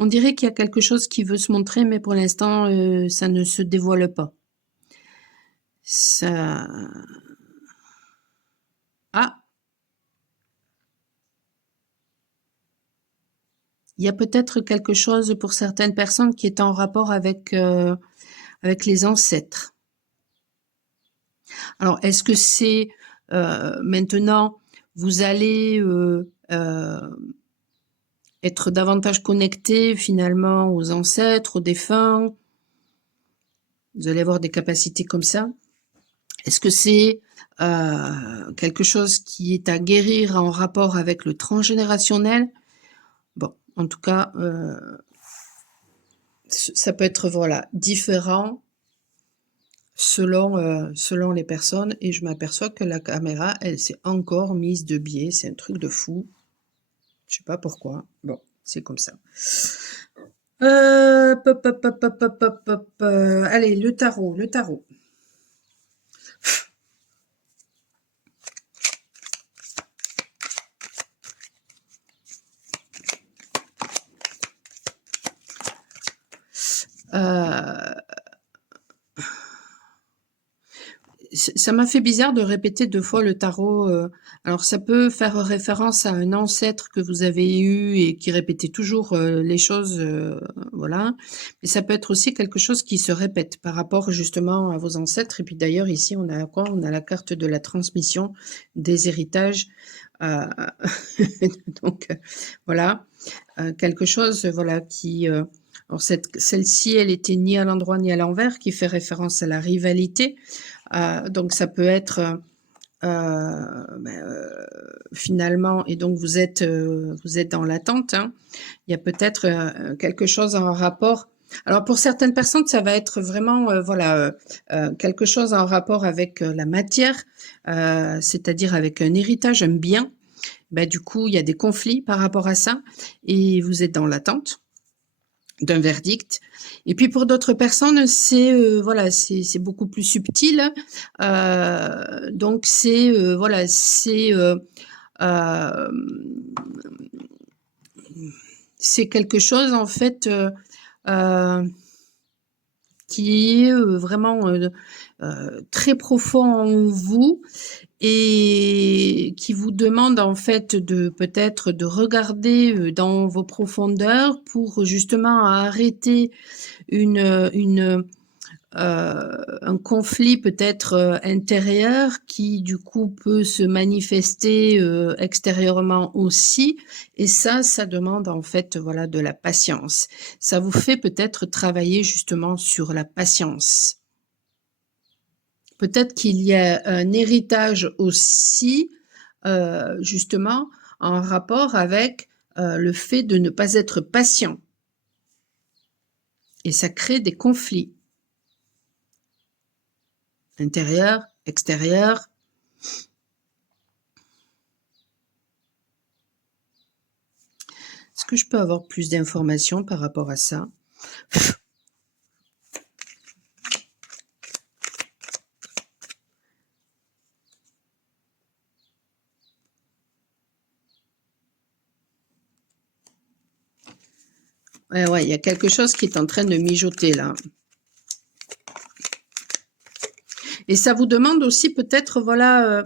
On dirait qu'il y a quelque chose qui veut se montrer, mais pour l'instant, ça ne se dévoile pas. Ça... Ah! Il y a peut-être quelque chose pour certaines personnes qui est en rapport avec les ancêtres. Alors, est-ce que c'est maintenant, vous allez être davantage connecté finalement aux ancêtres, aux défunts? Vous allez avoir des capacités comme ça? Est-ce que c'est quelque chose qui est à guérir en rapport avec le transgénérationnel? Bon, en tout cas, ça peut être voilà, différent selon les personnes, et je m'aperçois que la caméra, elle s'est encore mise de biais, c'est un truc de fou. Je sais pas pourquoi. Bon, c'est comme ça. Allez, le tarot, le tarot. Ça m'a fait bizarre de répéter 2 fois le tarot. Alors ça peut faire référence à un ancêtre que vous avez eu et qui répétait toujours les choses, voilà. Mais ça peut être aussi quelque chose qui se répète par rapport justement à vos ancêtres. Et puis d'ailleurs ici on a quoi? On a la carte de la transmission, des héritages. Donc voilà, quelque chose voilà qui alors celle-ci elle était ni à l'endroit ni à l'envers, qui fait référence à la rivalité. Donc ça peut être finalement, et donc vous êtes dans l'attente, hein. Il y a peut-être quelque chose en rapport. Alors pour certaines personnes, ça va être vraiment voilà quelque chose en rapport avec la matière, c'est-à-dire avec un héritage, un bien. Ben, du coup, il y a des conflits par rapport à ça, et vous êtes dans l'attente d'un verdict. Et puis pour d'autres personnes, c'est voilà, c'est beaucoup plus subtil. Donc c'est voilà, c'est quelque chose en fait qui est vraiment très profond en vous, et qui vous demande en fait de peut-être de regarder dans vos profondeurs pour justement arrêter une un conflit peut-être intérieur qui du coup peut se manifester extérieurement aussi, et ça demande en fait voilà de la patience. Ça vous fait peut-être travailler justement sur la patience. Peut-être qu'il y a un héritage aussi justement en rapport avec le fait de ne pas être patient, et ça crée des conflits intérieurs, extérieurs. Est-ce que je peux avoir plus d'informations par rapport à ça? Ouais, il y a quelque chose qui est en train de mijoter là. Et ça vous demande aussi peut-être, voilà,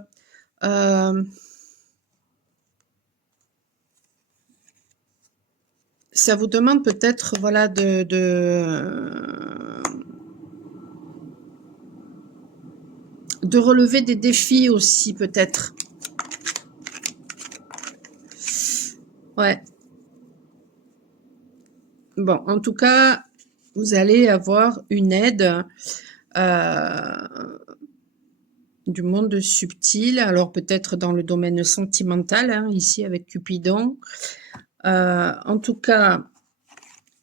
ça vous demande peut-être, voilà, de relever des défis aussi, peut-être. Ouais. Bon, en tout cas, vous allez avoir une aide du monde subtil, alors peut-être dans le domaine sentimental, hein, ici avec Cupidon. En tout cas,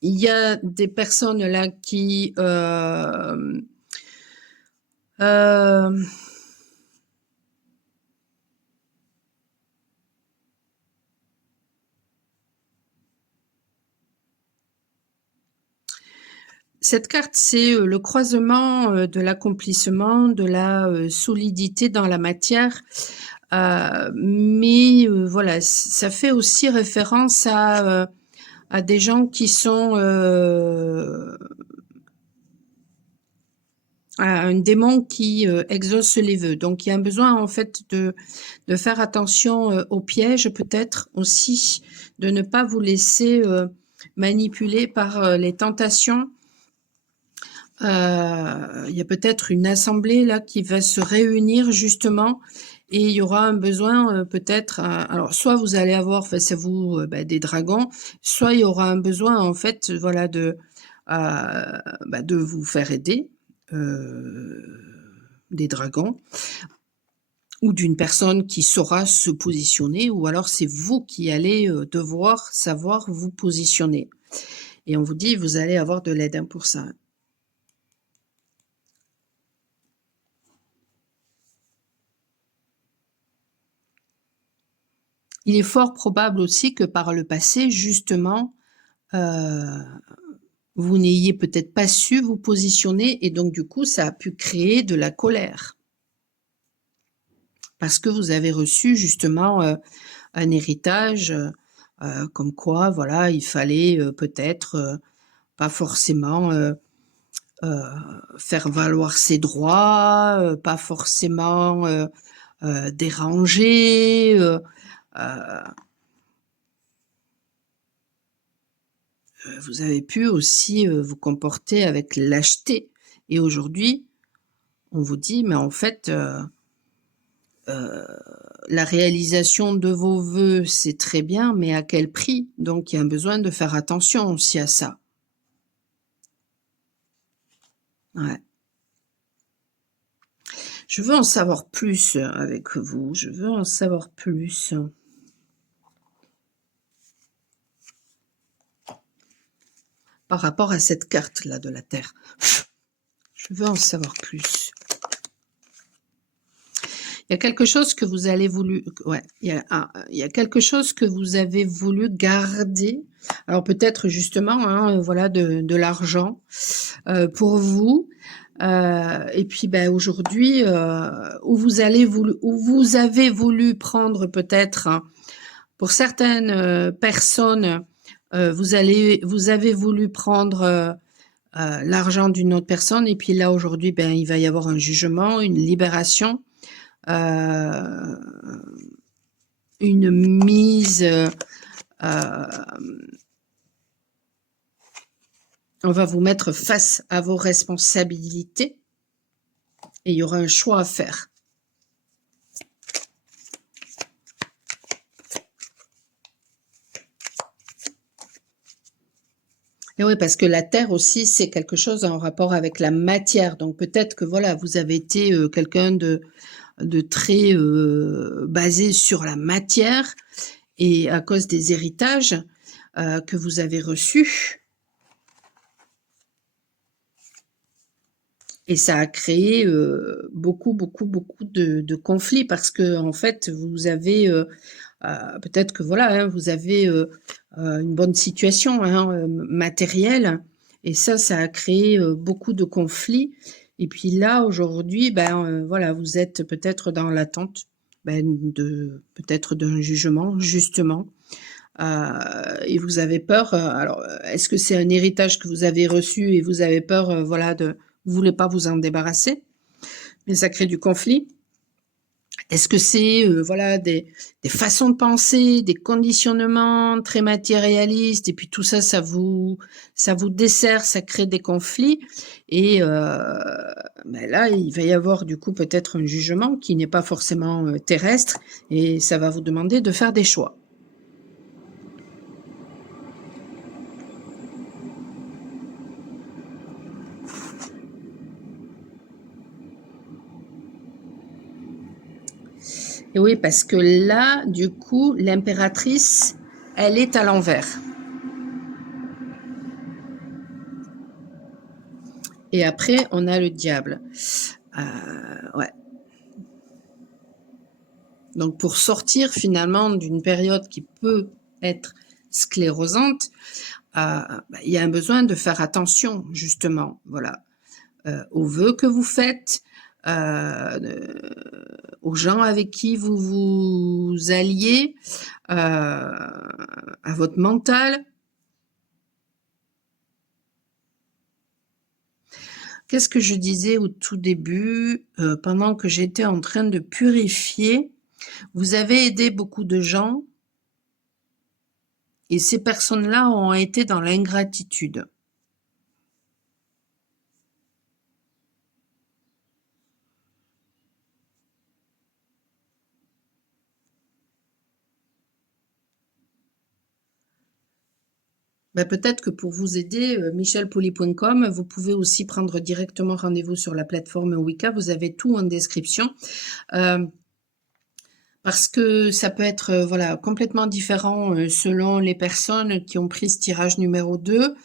il y a des personnes là qui cette carte, c'est le croisement de l'accomplissement, de la solidité dans la matière. Mais voilà, ça fait aussi référence à des gens qui sont à un démon qui exauce les vœux. Donc il y a un besoin en fait de faire attention aux pièges, peut-être aussi, de ne pas vous laisser manipuler par les tentations. Il y a peut-être une assemblée là qui va se réunir justement, et il y aura un besoin peut-être, alors soit vous allez avoir face à vous des dragons, soit il y aura un besoin en fait voilà de vous faire aider des dragons, ou d'une personne qui saura se positionner, ou alors c'est vous qui allez devoir savoir vous positionner. Et on vous dit, vous allez avoir de l'aide hein, pour ça. Il est fort probable aussi que par le passé, justement, vous n'ayez peut-être pas su vous positionner, et donc du coup, ça a pu créer de la colère. Parce que vous avez reçu justement un héritage comme quoi, voilà, il fallait peut-être pas forcément faire valoir ses droits, pas forcément déranger. Vous avez pu aussi vous comporter avec lâcheté. Et aujourd'hui, on vous dit, mais en fait, la réalisation de vos vœux, c'est très bien, mais à quel prix? Donc, il y a un besoin de faire attention aussi à ça. Ouais. Je veux en savoir plus avec vous. Je veux en savoir plus. Par rapport à cette carte-là de la Terre. Je veux en savoir plus. Il y a quelque chose que vous avez voulu, ouais, il y a quelque chose que vous avez voulu garder. Alors peut-être justement, hein, voilà, de l'argent pour vous. Et puis ben, aujourd'hui, où vous avez voulu prendre peut-être, hein, pour certaines personnes, vous avez voulu prendre l'argent d'une autre personne, et puis là aujourd'hui, ben, il va y avoir un jugement, une libération, une mise on va vous mettre face à vos responsabilités et il y aura un choix à faire. Et oui, parce que la terre aussi, c'est quelque chose en rapport avec la matière. Donc peut-être que voilà, vous avez été quelqu'un de très basé sur la matière et à cause des héritages que vous avez reçus. Et ça a créé beaucoup de conflits parce que en fait, vous avez peut-être que voilà, hein, vous avez une bonne situation hein, matérielle et ça a créé beaucoup de conflits. Et puis là, aujourd'hui, ben voilà, vous êtes peut-être dans l'attente peut-être d'un jugement, justement. Et vous avez peur. Alors, est-ce que c'est un héritage que vous avez reçu et vous avez peur, voilà, vous voulez pas vous en débarrasser, mais ça crée du conflit? Est-ce que c'est voilà des façons de penser, des conditionnements très matérialistes et puis tout ça, ça vous dessert, ça crée des conflits et là, il va y avoir du coup peut-être un jugement qui n'est pas forcément terrestre et ça va vous demander de faire des choix. Et oui, parce que là, du coup, l'impératrice, elle est à l'envers. Et après, on a le diable. Ouais. Donc, pour sortir finalement d'une période qui peut être sclérosante, il y a un besoin de faire attention, justement, voilà, aux vœux que vous faites, aux gens avec qui vous vous alliez, à votre mental. Qu'est-ce que je disais au tout début, pendant que j'étais en train de purifier? Vous avez aidé beaucoup de gens et ces personnes-là ont été dans l'ingratitude. Peut-être que pour vous aider, michelpoli.com, vous pouvez aussi prendre directement rendez-vous sur la plateforme Wicca. Vous avez tout en description. Parce que ça peut être voilà, complètement différent selon les personnes qui ont pris ce tirage numéro 2.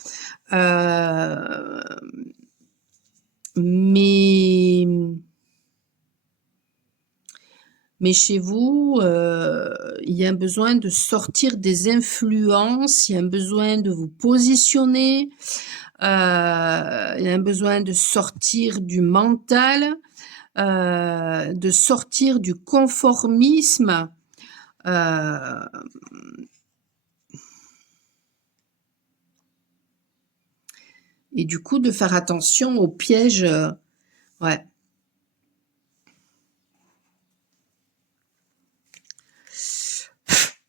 Mais chez vous, il y a un besoin de sortir des influences, il y a un besoin de vous positionner, il y a un besoin de sortir du mental, de sortir du conformisme. Et du coup, de faire attention aux pièges. Ouais.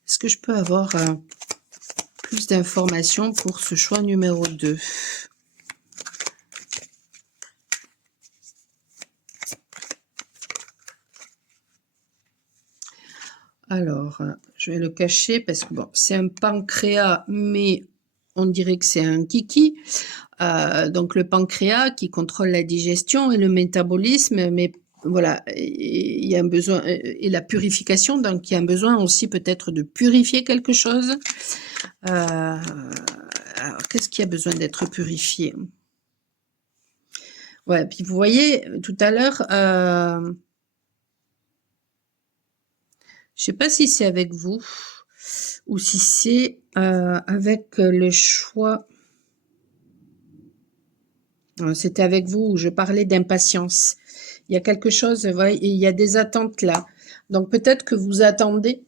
Est-ce que je peux avoir plus d'informations pour ce choix numéro 2? Alors, je vais le cacher parce que bon, c'est un pancréas, mais on dirait que c'est un kiki. Donc le pancréas qui contrôle la digestion et le métabolisme, mais voilà, il y a un besoin, et la purification, donc il y a un besoin aussi peut-être de purifier quelque chose. Alors, qu'est-ce qui a besoin d'être purifié? Ouais, puis vous voyez, tout à l'heure, je sais pas si c'est avec vous ou si c'est avec le choix. C'était avec vous où je parlais d'impatience. Il y a quelque chose, ouais, il y a des attentes là. Donc peut-être que vous attendez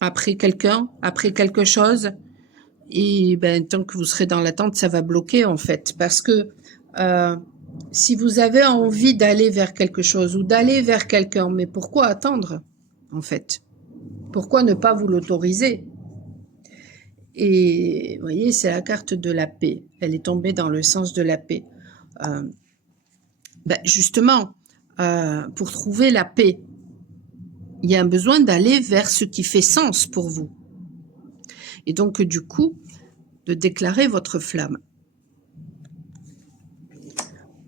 après quelqu'un, après quelque chose, et tant que vous serez dans l'attente, ça va bloquer en fait. Parce que si vous avez envie d'aller vers quelque chose ou d'aller vers quelqu'un, mais pourquoi attendre en fait? Pourquoi ne pas vous l'autoriser? Et vous voyez, c'est la carte de la paix. Elle est tombée dans le sens de la paix. Justement, pour trouver la paix, il y a un besoin d'aller vers ce qui fait sens pour vous. Et donc, du coup, de déclarer votre flamme.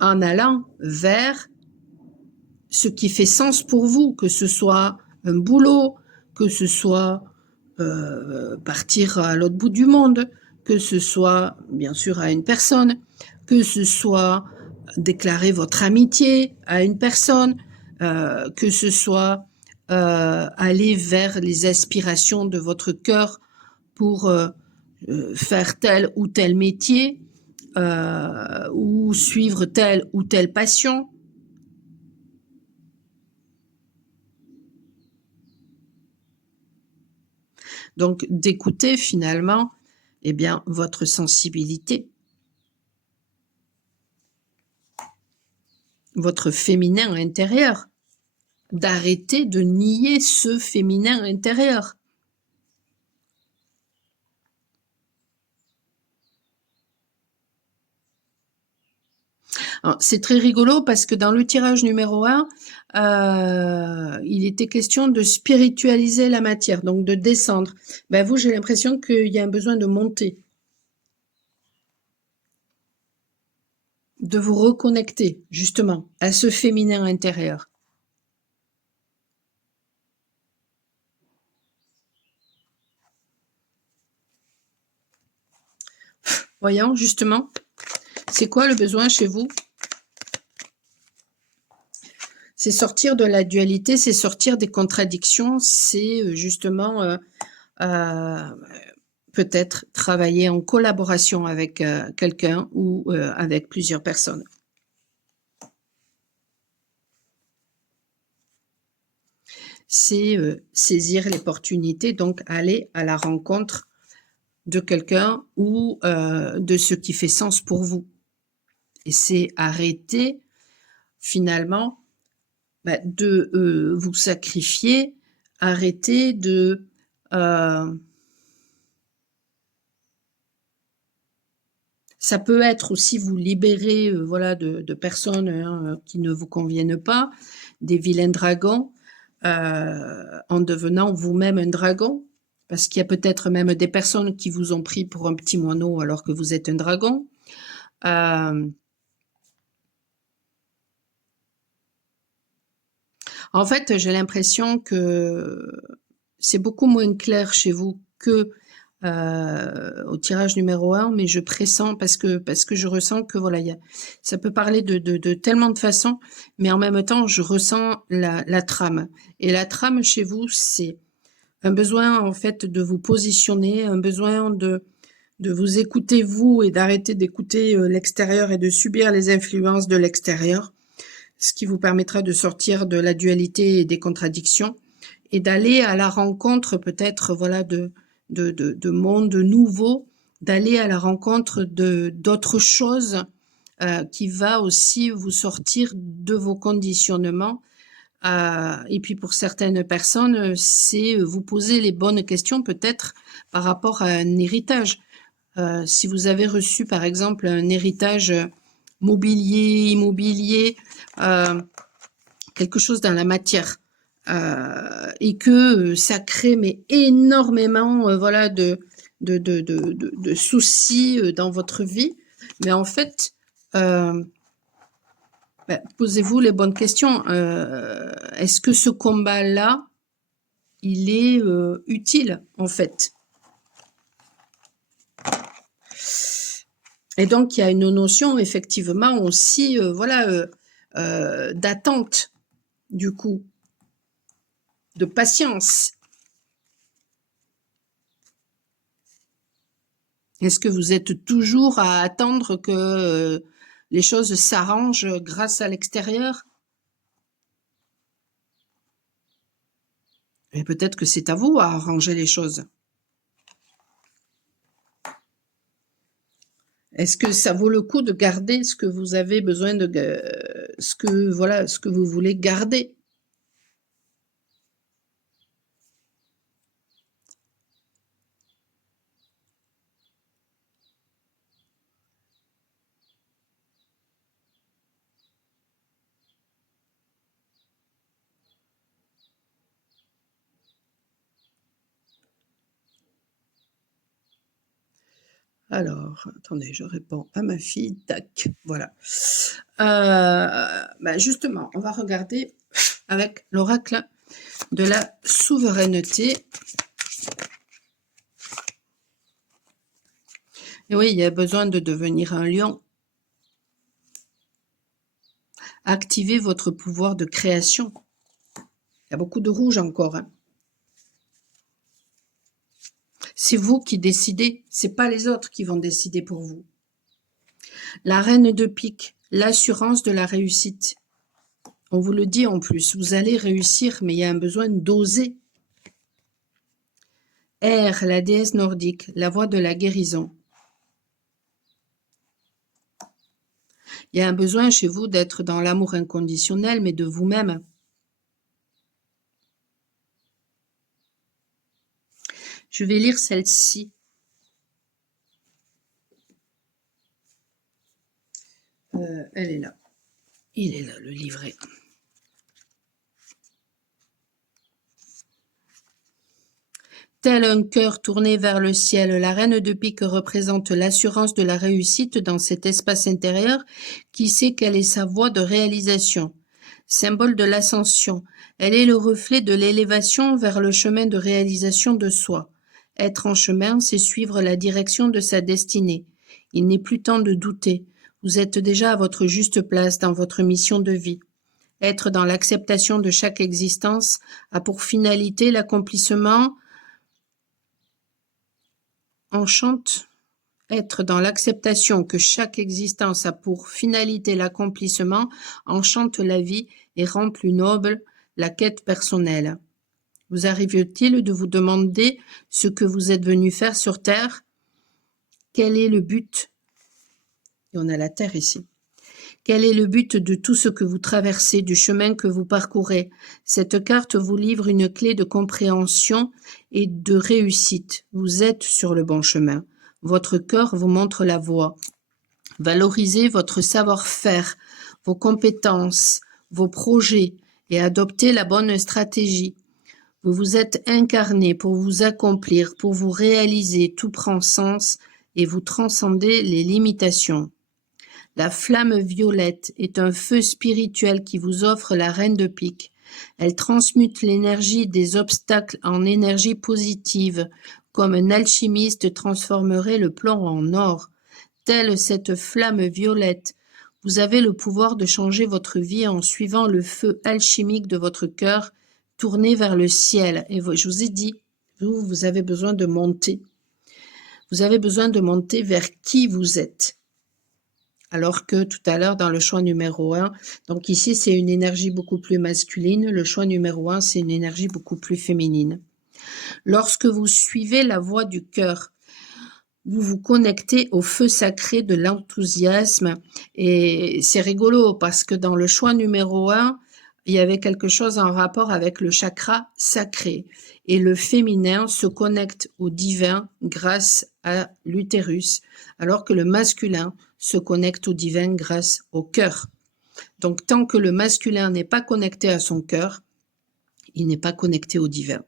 En allant vers ce qui fait sens pour vous, que ce soit un boulot, que ce soit partir à l'autre bout du monde, que ce soit bien sûr à une personne, que ce soit déclarer votre amitié à une personne, que ce soit aller vers les aspirations de votre cœur pour faire tel ou tel métier, ou suivre telle ou telle passion. Donc, d'écouter finalement, eh bien, votre sensibilité, votre féminin intérieur, d'arrêter de nier ce féminin intérieur. C'est très rigolo parce que dans le tirage numéro 1, il était question de spiritualiser la matière, donc de descendre. Ben vous, j'ai l'impression qu'il y a un besoin de monter, de vous reconnecter justement à ce féminin intérieur. Voyons justement, c'est quoi le besoin chez vous? C'est sortir de la dualité, c'est sortir des contradictions, c'est justement peut-être travailler en collaboration avec quelqu'un ou avec plusieurs personnes. C'est saisir l'opportunité, donc aller à la rencontre de quelqu'un ou de ce qui fait sens pour vous. Et c'est arrêter finalement de vous sacrifier, arrêter de ça peut être aussi vous libérer voilà, de personnes qui ne vous conviennent pas, des vilains dragons, en devenant vous-même un dragon, parce qu'il y a peut-être même des personnes qui vous ont pris pour un petit moineau alors que vous êtes un dragon. En fait, j'ai l'impression que c'est beaucoup moins clair chez vous que au tirage numéro 1, mais je pressens parce que je ressens que voilà, ça peut parler de tellement de façons, mais en même temps, je ressens la trame. Et la trame chez vous, c'est un besoin en fait de vous positionner, un besoin de vous écouter vous et d'arrêter d'écouter l'extérieur et de subir les influences de l'extérieur, ce qui vous permettra de sortir de la dualité et des contradictions et d'aller à la rencontre peut-être voilà de mondes nouveaux, d'aller à la rencontre d'autres choses qui va aussi vous sortir de vos conditionnements. Et puis pour certaines personnes, c'est vous poser les bonnes questions peut-être par rapport à un héritage. Si vous avez reçu par exemple un héritage mobilier, immobilier, quelque chose dans la matière, et que ça crée mais énormément voilà de soucis dans votre vie, mais en fait posez-vous les bonnes questions. Est-ce que ce combat-là il est utile en fait? Et donc il y a une notion effectivement aussi voilà d'attente, du coup, de patience. Est-ce que vous êtes toujours à attendre que les choses s'arrangent grâce à l'extérieur? Et peut-être que c'est à vous à arranger les choses. Est-ce que ça vaut le coup de garder ce que vous avez besoin de ce que vous voulez garder? Alors, attendez, je réponds à ma fille. Tac, voilà. Justement, on va regarder avec l'oracle de la souveraineté. Et oui, il y a besoin de devenir un lion. Activez votre pouvoir de création. Il y a beaucoup de rouge encore. Hein. C'est vous qui décidez, c'est pas les autres qui vont décider pour vous. La reine de pique, l'assurance de la réussite. On vous le dit en plus, vous allez réussir, mais il y a un besoin d'oser. Air, la déesse nordique, la voix de la guérison. Il y a un besoin chez vous d'être dans l'amour inconditionnel, mais de vous-même. Je vais lire celle-ci. Elle est là. Il est là, le livret. Tel un cœur tourné vers le ciel, la reine de pique représente l'assurance de la réussite dans cet espace intérieur qui sait quelle est sa voie de réalisation. Symbole de l'ascension, elle est le reflet de l'élévation vers le chemin de réalisation de soi. Être en chemin, c'est suivre la direction de sa destinée. Il n'est plus temps de douter. Vous êtes déjà à votre juste place dans votre mission de vie. Être dans l'acceptation de chaque existence a pour finalité l'accomplissement. Enchante, être dans l'acceptation que chaque existence a pour finalité l'accomplissement, enchante la vie et rend plus noble la quête personnelle. Vous arrive-t-il de vous demander ce que vous êtes venu faire sur Terre? Quel est le but? Et on a la Terre ici. Quel est le but de tout ce que vous traversez, du chemin que vous parcourez? Cette carte vous livre une clé de compréhension et de réussite. Vous êtes sur le bon chemin. Votre cœur vous montre la voie. Valorisez votre savoir-faire, vos compétences, vos projets et adoptez la bonne stratégie. Vous vous êtes incarné pour vous accomplir, pour vous réaliser. Tout prend sens et vous transcendez les limitations. La flamme violette est un feu spirituel qui vous offre la reine de pique. Elle transmute l'énergie des obstacles en énergie positive, comme un alchimiste transformerait le plomb en or. Telle cette flamme violette, vous avez le pouvoir de changer votre vie en suivant le feu alchimique de votre cœur, tourné vers le ciel. Et je vous ai dit, vous avez besoin de monter. Vous avez besoin de monter vers qui vous êtes. Alors que tout à l'heure, dans le choix numéro 1, donc ici, c'est une énergie beaucoup plus masculine. Le choix numéro 1, c'est une énergie beaucoup plus féminine. Lorsque vous suivez la voie du cœur, vous vous connectez au feu sacré de l'enthousiasme. Et c'est rigolo parce que dans le choix numéro 1, il y avait quelque chose en rapport avec le chakra sacré. Et le féminin se connecte au divin grâce à l'utérus, alors que le masculin se connecte au divin grâce au cœur. Donc, tant que le masculin n'est pas connecté à son cœur, il n'est pas connecté au divin.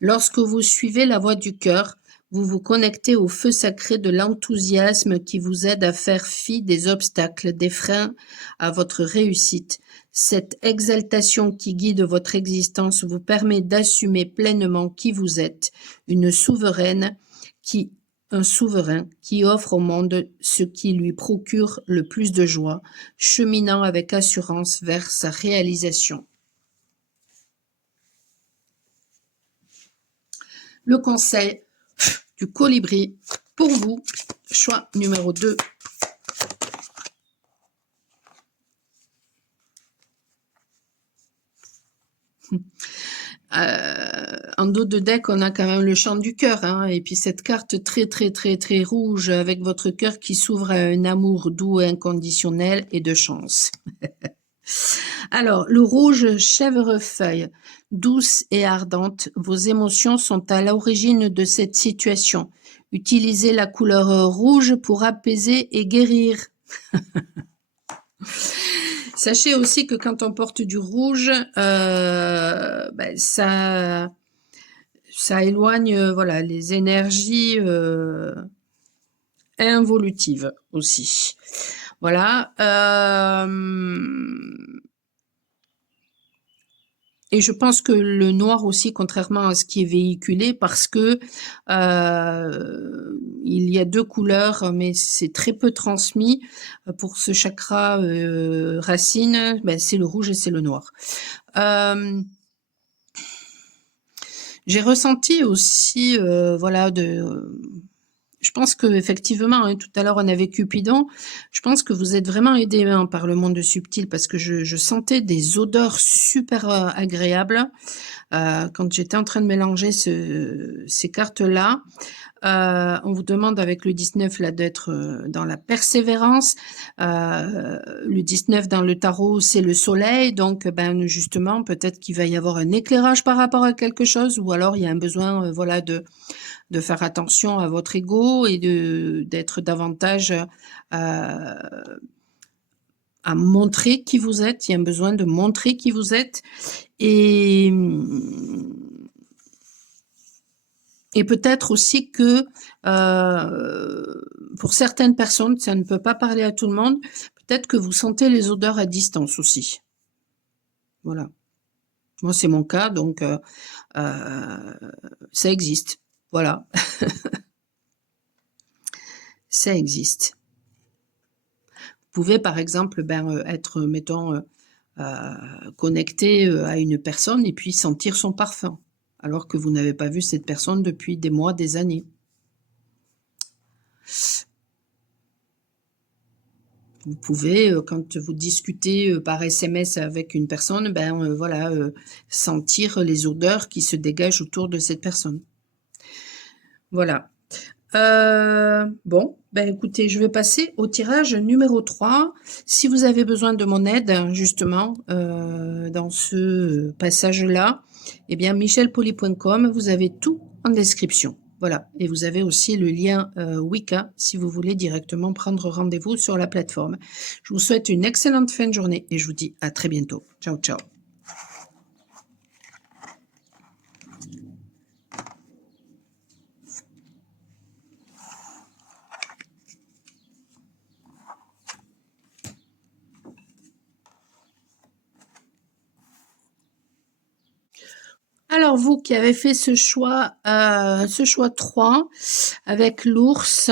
Lorsque vous suivez la voie du cœur, vous vous connectez au feu sacré de l'enthousiasme qui vous aide à faire fi des obstacles, des freins à votre réussite. Cette exaltation qui guide votre existence vous permet d'assumer pleinement qui vous êtes, un souverain qui offre au monde ce qui lui procure le plus de joie, cheminant avec assurance vers sa réalisation. Le conseil du colibri pour vous, choix numéro 2. En dos de deck, on a quand même le chant du cœur, hein, et puis cette carte très très très très rouge avec votre cœur qui s'ouvre à un amour doux et inconditionnel et de chance. Alors, le rouge chèvrefeuille, douce et ardente, vos émotions sont à l'origine de cette situation. Utilisez la couleur rouge pour apaiser et guérir. Sachez aussi que quand on porte du rouge, ça ça éloigne, voilà, les énergies involutives aussi. Voilà. Et je pense que le noir aussi, contrairement à ce qui est véhiculé, parce que il y a deux couleurs, mais c'est très peu transmis. Pour ce chakra racine, ben, c'est le rouge et c'est le noir. J'ai ressenti aussi, voilà, je pense que effectivement, hein, tout à l'heure on avait Cupidon. Je pense que vous êtes vraiment aidé hein, par le monde subtil parce que je sentais des odeurs super agréables quand j'étais en train de mélanger ces cartes-là. On vous demande avec le 19 là d'être dans la persévérance. Le 19 dans le tarot, c'est le soleil. Donc, ben justement, peut-être qu'il va y avoir un éclairage par rapport à quelque chose ou alors il y a un besoin voilà, de faire attention à votre ego et d'être davantage à montrer qui vous êtes. Il y a un besoin de montrer qui vous êtes. Et peut-être aussi que pour certaines personnes, ça ne peut pas parler à tout le monde, peut-être que vous sentez les odeurs à distance aussi. Voilà. Moi, c'est mon cas, donc ça existe. Voilà. Ça existe. Vous pouvez, par exemple, être, mettons, connecté à une personne et puis sentir son parfum, alors que vous n'avez pas vu cette personne depuis des mois, des années. Vous pouvez, quand vous discutez par SMS avec une personne, voilà, sentir les odeurs qui se dégagent autour de cette personne. Voilà. Bon, écoutez, je vais passer au tirage numéro 3. Si vous avez besoin de mon aide, justement, dans ce passage-là, eh bien, michelpoli.com, vous avez tout en description. Voilà, et vous avez aussi le lien Wicca si vous voulez directement prendre rendez-vous sur la plateforme. Je vous souhaite une excellente fin de journée et je vous dis à très bientôt. Ciao, ciao. Alors vous qui avez fait ce choix 3 avec l'ours,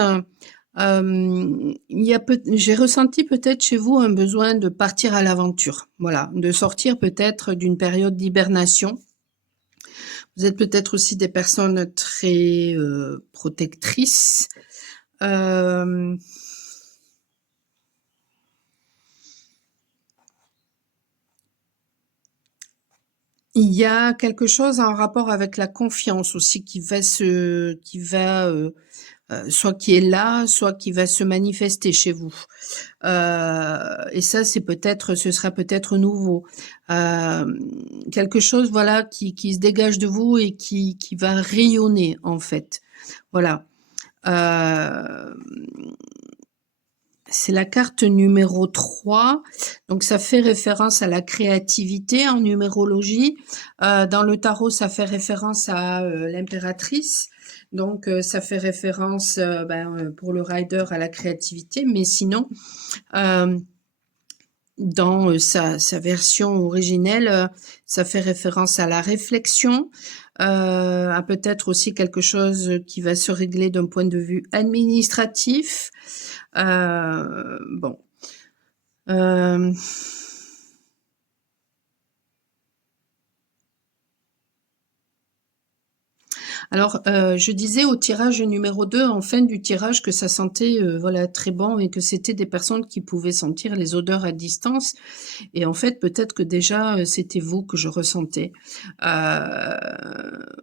j'ai ressenti peut-être chez vous un besoin de partir à l'aventure, voilà, de sortir peut-être d'une période d'hibernation. Vous êtes peut-être aussi des personnes très protectrices. Il y a quelque chose en rapport avec la confiance aussi qui va soit qui est là, soit qui va se manifester chez vous. Et ça, ce sera peut-être nouveau. Quelque chose, voilà, qui se dégage de vous et qui va rayonner en fait. Voilà. C'est la carte numéro 3, donc ça fait référence à la créativité en numérologie. Dans le tarot, ça fait référence à l'impératrice, donc ça fait référence pour le rider à la créativité, mais sinon, dans sa version originelle, ça fait référence à la réflexion, à peut-être aussi quelque chose qui va se régler d'un point de vue administratif. Bon. Alors, je disais au tirage numéro 2, en fin du tirage, que ça sentait voilà, très bon et que c'était des personnes qui pouvaient sentir les odeurs à distance. Et en fait, peut-être que déjà, c'était vous que je ressentais.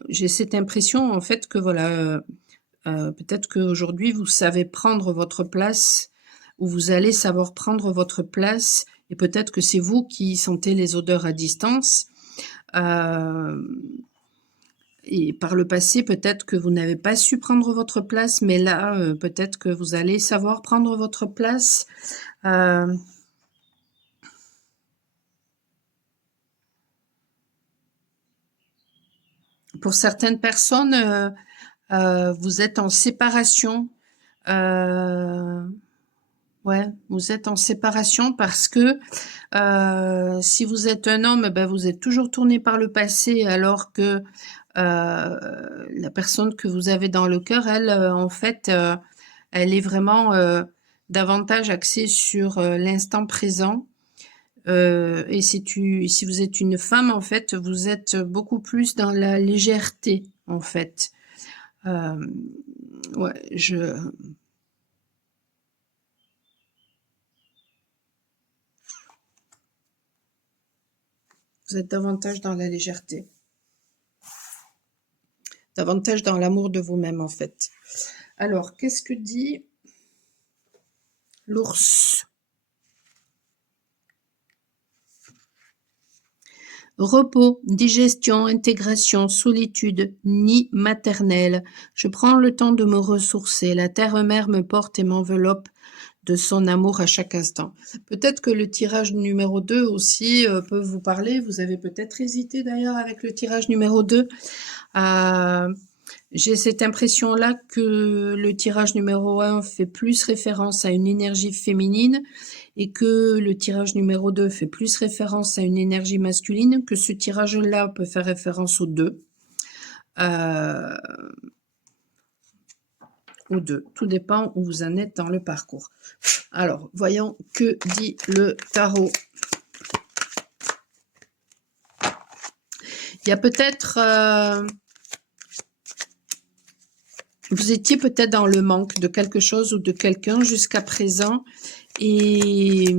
J'ai cette impression, en fait, que voilà, peut-être qu'aujourd'hui, vous savez prendre votre place ou vous allez savoir prendre votre place et peut-être que c'est vous qui sentez les odeurs à distance. Et par le passé, peut-être que vous n'avez pas su prendre votre place, mais là, peut-être que vous allez savoir prendre votre place. Pour certaines personnes, vous êtes en séparation. Ouais, vous êtes en séparation parce que si vous êtes un homme, ben, vous êtes toujours tourné par le passé, alors que la personne que vous avez dans le cœur, elle, en fait, elle est vraiment davantage axée sur l'instant présent. Et si vous êtes une femme, en fait, vous êtes beaucoup plus dans la légèreté, en fait. Ouais, vous êtes davantage dans la légèreté, davantage dans l'amour de vous-même, en fait. Alors, qu'est-ce que dit l'ours? Repos, digestion, intégration, solitude, nid maternel. Je prends le temps de me ressourcer. La terre-mère me porte et m'enveloppe de son amour à chaque instant. Peut-être que le tirage numéro 2 aussi peut vous parler. Vous avez peut-être hésité d'ailleurs avec le tirage numéro 2. J'ai cette impression-là que le tirage numéro 1 fait plus référence à une énergie féminine et que le tirage numéro 2 fait plus référence à une énergie masculine, que ce tirage-là peut faire référence aux deux. Aux deux. Tout dépend où vous en êtes dans le parcours. Alors, voyons que dit le tarot. Il y a peut-être... vous étiez peut-être dans le manque de quelque chose ou de quelqu'un jusqu'à présent et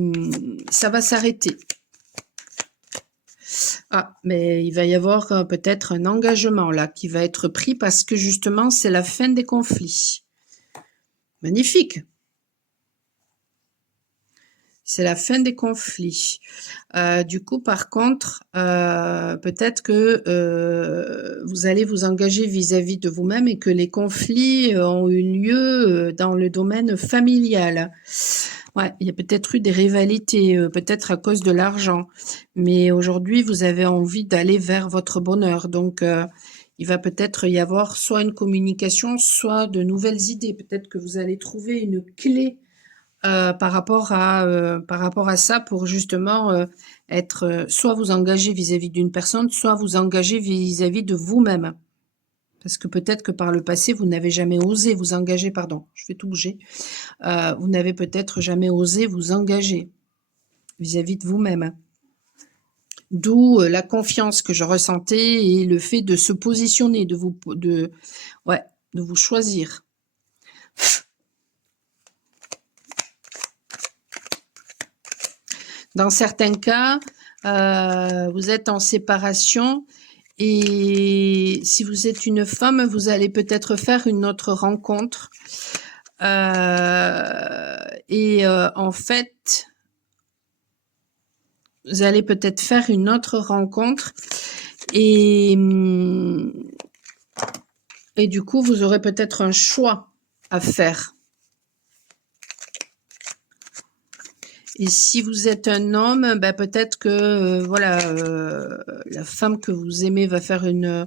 ça va s'arrêter. Ah, mais il va y avoir peut-être un engagement là qui va être pris parce que justement c'est la fin des conflits. Magnifique. C'est la fin des conflits. Du coup, par contre, peut-être que vous allez vous engager vis-à-vis de vous-même et que les conflits ont eu lieu dans le domaine familial. Ouais, il y a peut-être eu des rivalités, peut-être à cause de l'argent. Mais aujourd'hui, vous avez envie d'aller vers votre bonheur. Donc, il va peut-être y avoir soit une communication, soit de nouvelles idées. Peut-être que vous allez trouver une clé par rapport à ça pour justement être soit vous engager vis-à-vis d'une personne, soit vous engager vis-à-vis de vous-même. Parce que peut-être que par le passé, vous n'avez jamais osé vous engager, pardon, je fais tout bouger, vous n'avez peut-être jamais osé vous engager vis-à-vis de vous-même. D'où la confiance que je ressentais et le fait de se positionner, de vous choisir. Dans certains cas, vous êtes en séparation et si vous êtes une femme, vous allez peut-être faire une autre rencontre. En fait, vous allez peut-être faire une autre rencontre et du coup, vous aurez peut-être un choix à faire. Et si vous êtes un homme, ben peut-être que la femme que vous aimez va faire une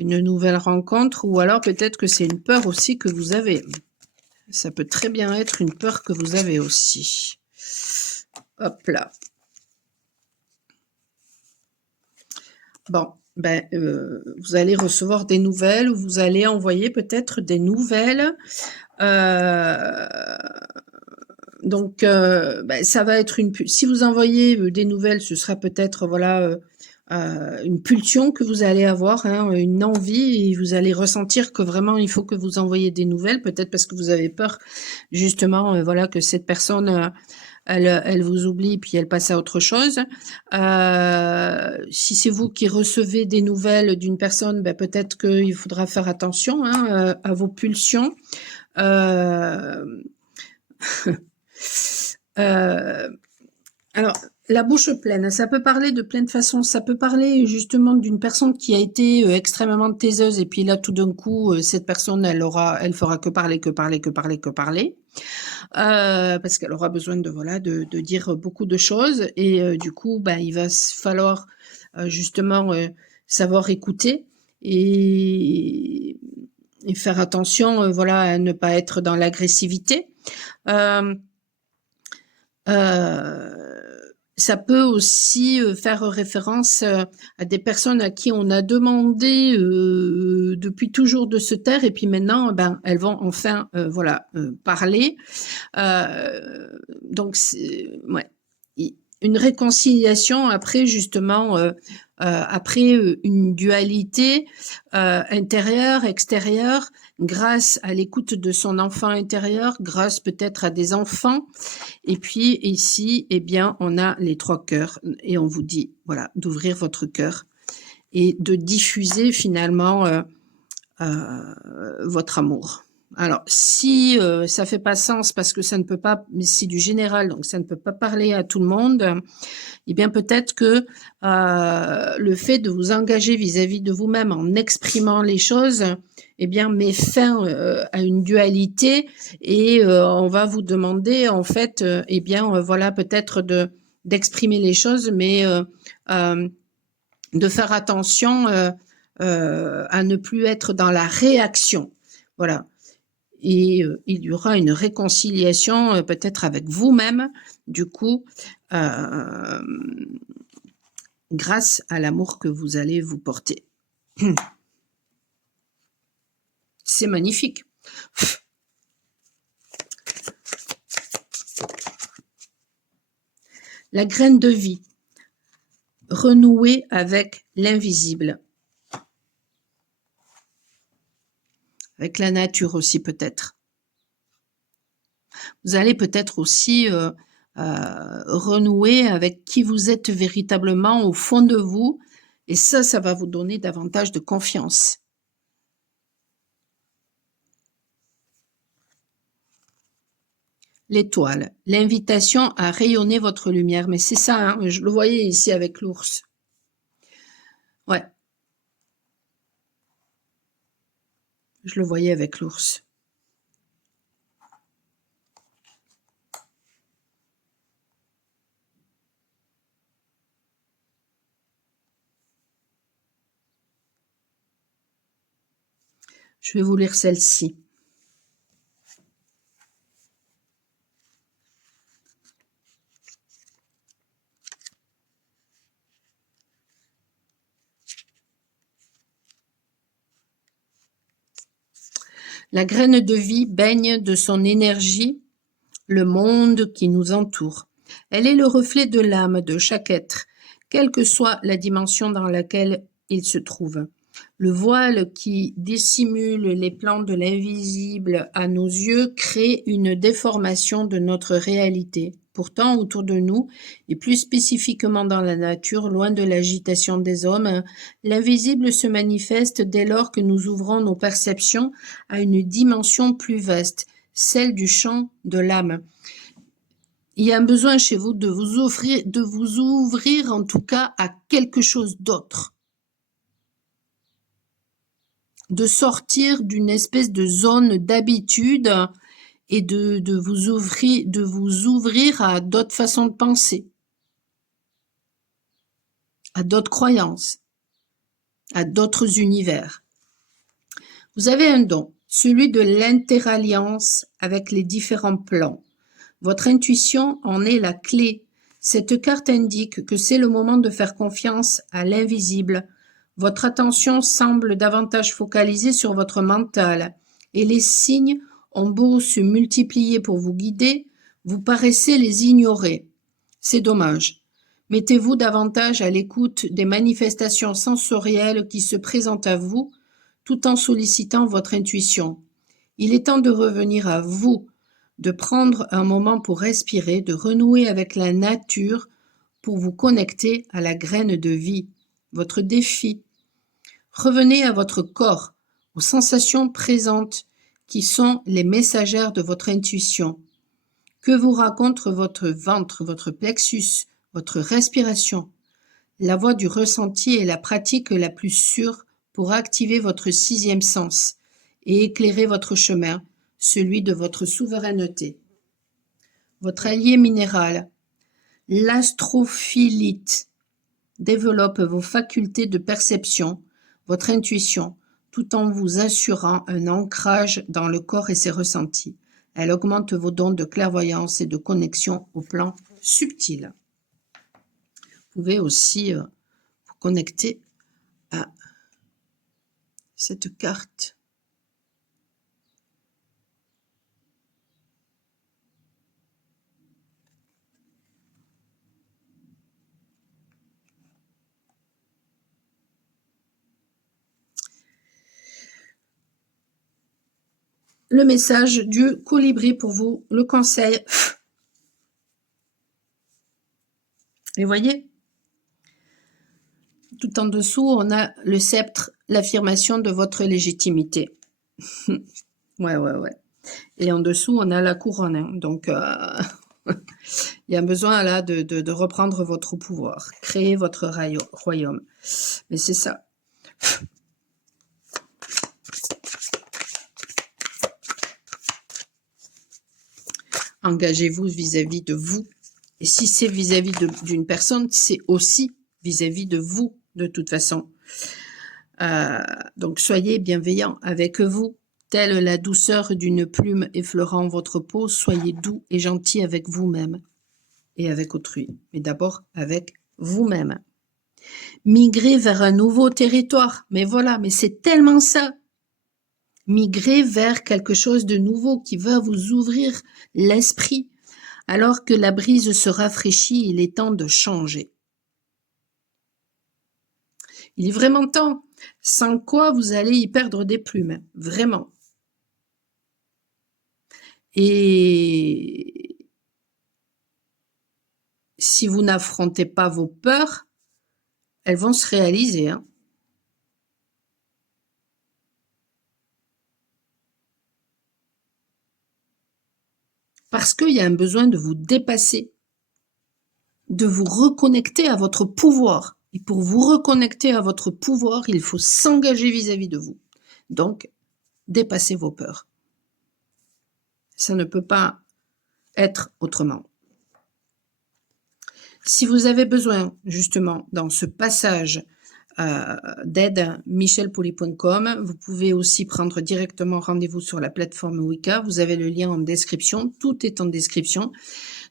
nouvelle rencontre, ou alors peut-être que c'est une peur aussi que vous avez. Ça peut très bien être une peur que vous avez aussi. Hop là. Bon, ben vous allez recevoir des nouvelles, ou vous allez envoyer peut-être des nouvelles. Donc, ça va être si vous envoyez des nouvelles, ce sera peut-être une pulsion que vous allez avoir, hein, une envie, et vous allez ressentir que vraiment il faut que vous envoyez des nouvelles, peut-être parce que vous avez peur justement, que cette personne elle vous oublie puis elle passe à autre chose. Si c'est vous qui recevez des nouvelles d'une personne, peut-être qu'il faudra faire attention, hein, à vos pulsions. Alors, la bouche pleine, ça peut parler de plein de façons. Ça peut parler justement d'une personne qui a été extrêmement taiseuse et puis là, tout d'un coup, cette personne, elle fera que parler, que parler, que parler, que parler. Parce qu'elle aura besoin de dire beaucoup de choses et du coup, il va falloir justement savoir écouter et faire attention, voilà, à ne pas être dans l'agressivité. Euh, ça peut aussi faire référence à des personnes à qui on a demandé depuis toujours de se taire et puis maintenant, ben, elles vont enfin, voilà, parler. Donc, ouais, une réconciliation après justement, après une dualité intérieure, extérieure, grâce à l'écoute de son enfant intérieur, grâce peut-être à des enfants. Et puis ici, eh bien, on a les 3 cœurs et on vous dit, voilà, d'ouvrir votre cœur et de diffuser finalement votre amour. Alors, si ça fait pas sens parce que ça ne peut pas, mais c'est du général, donc ça ne peut pas parler à tout le monde, eh bien peut-être que le fait de vous engager vis-à-vis de vous-même en exprimant les choses, eh bien met fin à une dualité et on va vous demander en fait, eh bien voilà peut-être d'exprimer les choses, mais de faire attention à ne plus être dans la réaction. Voilà. Et il y aura une réconciliation peut-être avec vous-même, du coup, grâce à l'amour que vous allez vous porter. C'est magnifique. La graine de vie, renouer avec l'invisible. Avec la nature aussi peut-être. Vous allez peut-être aussi renouer avec qui vous êtes véritablement au fond de vous. Et ça va vous donner davantage de confiance. L'étoile, l'invitation à rayonner votre lumière. Mais c'est ça, hein, je le voyais ici avec l'ours. Ouais. Je le voyais avec l'ours. Je vais vous lire celle-ci. La graine de vie baigne de son énergie le monde qui nous entoure. Elle est le reflet de l'âme de chaque être, quelle que soit la dimension dans laquelle il se trouve. Le voile qui dissimule les plans de l'invisible à nos yeux crée une déformation de notre réalité. Pourtant, autour de nous, et plus spécifiquement dans la nature, loin de l'agitation des hommes, l'invisible se manifeste dès lors que nous ouvrons nos perceptions à une dimension plus vaste, celle du champ de l'âme. Il y a un besoin chez vous de vous ouvrir en tout cas à quelque chose d'autre. De sortir d'une espèce de zone d'habitude et de vous ouvrir à d'autres façons de penser, à d'autres croyances, à d'autres univers. Vous avez un don, celui de l'interalliance avec les différents plans. Votre intuition en est la clé. Cette carte indique que c'est le moment de faire confiance à l'invisible. Votre attention semble davantage focalisée sur votre mental et les signes ont beau se multiplier pour vous guider, vous paraissez les ignorer. C'est dommage. Mettez-vous davantage à l'écoute des manifestations sensorielles qui se présentent à vous, tout en sollicitant votre intuition. Il est temps de revenir à vous, de prendre un moment pour respirer, de renouer avec la nature pour vous connecter à la graine de vie, votre défi. Revenez à votre corps, aux sensations présentes qui sont les messagères de votre intuition. Que vous raconte votre ventre, votre plexus, votre respiration? La voie du ressenti est la pratique la plus sûre pour activer votre 6e sens et éclairer votre chemin, celui de votre souveraineté. Votre allié minéral, l'astrophilite, développe vos facultés de perception, votre intuition, tout en vous assurant un ancrage dans le corps et ses ressentis. Elle augmente vos dons de clairvoyance et de connexion au plan subtil. Vous pouvez aussi vous connecter à cette carte. Le message du colibri pour vous, le conseil. Et voyez, tout en dessous, on a le sceptre, l'affirmation de votre légitimité. Ouais. Et en dessous, on a la couronne. Hein. Donc, il y a besoin là de reprendre votre pouvoir, créer votre royaume. Mais c'est ça. Engagez-vous vis-à-vis de vous. Et si c'est vis-à-vis d'une personne, c'est aussi vis-à-vis de vous, de toute façon. Donc, soyez bienveillants avec vous. Telle la douceur d'une plume effleurant votre peau, soyez doux et gentil avec vous-même et avec autrui. Mais d'abord, avec vous-même. Migrez vers un nouveau territoire. Mais voilà, mais c'est tellement ça. Migrez vers quelque chose de nouveau qui va vous ouvrir l'esprit. Alors que la brise se rafraîchit, il est temps de changer. Il est vraiment temps, sans quoi vous allez y perdre des plumes, vraiment. Et si vous n'affrontez pas vos peurs, elles vont se réaliser. Hein. Parce qu'il y a un besoin de vous dépasser, de vous reconnecter à votre pouvoir. Et pour vous reconnecter à votre pouvoir, il faut s'engager vis-à-vis de vous. Donc, dépassez vos peurs. Ça ne peut pas être autrement. Si vous avez besoin, justement, dans ce passage d'aide, michelpoli.com, vous pouvez aussi prendre directement rendez-vous sur la plateforme Wicca. Vous avez le lien en description. Tout est en description.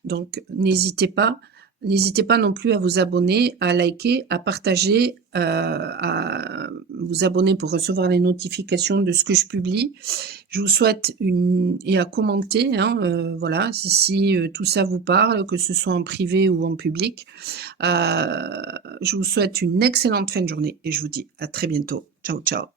Donc, n'hésitez pas. N'hésitez pas non plus à vous abonner, à liker, à partager, à vous abonner pour recevoir les notifications de ce que je publie. Je vous souhaite et à commenter, hein, voilà, si tout ça vous parle, que ce soit en privé ou en public. Je vous souhaite une excellente fin de journée et je vous dis à très bientôt. Ciao, ciao.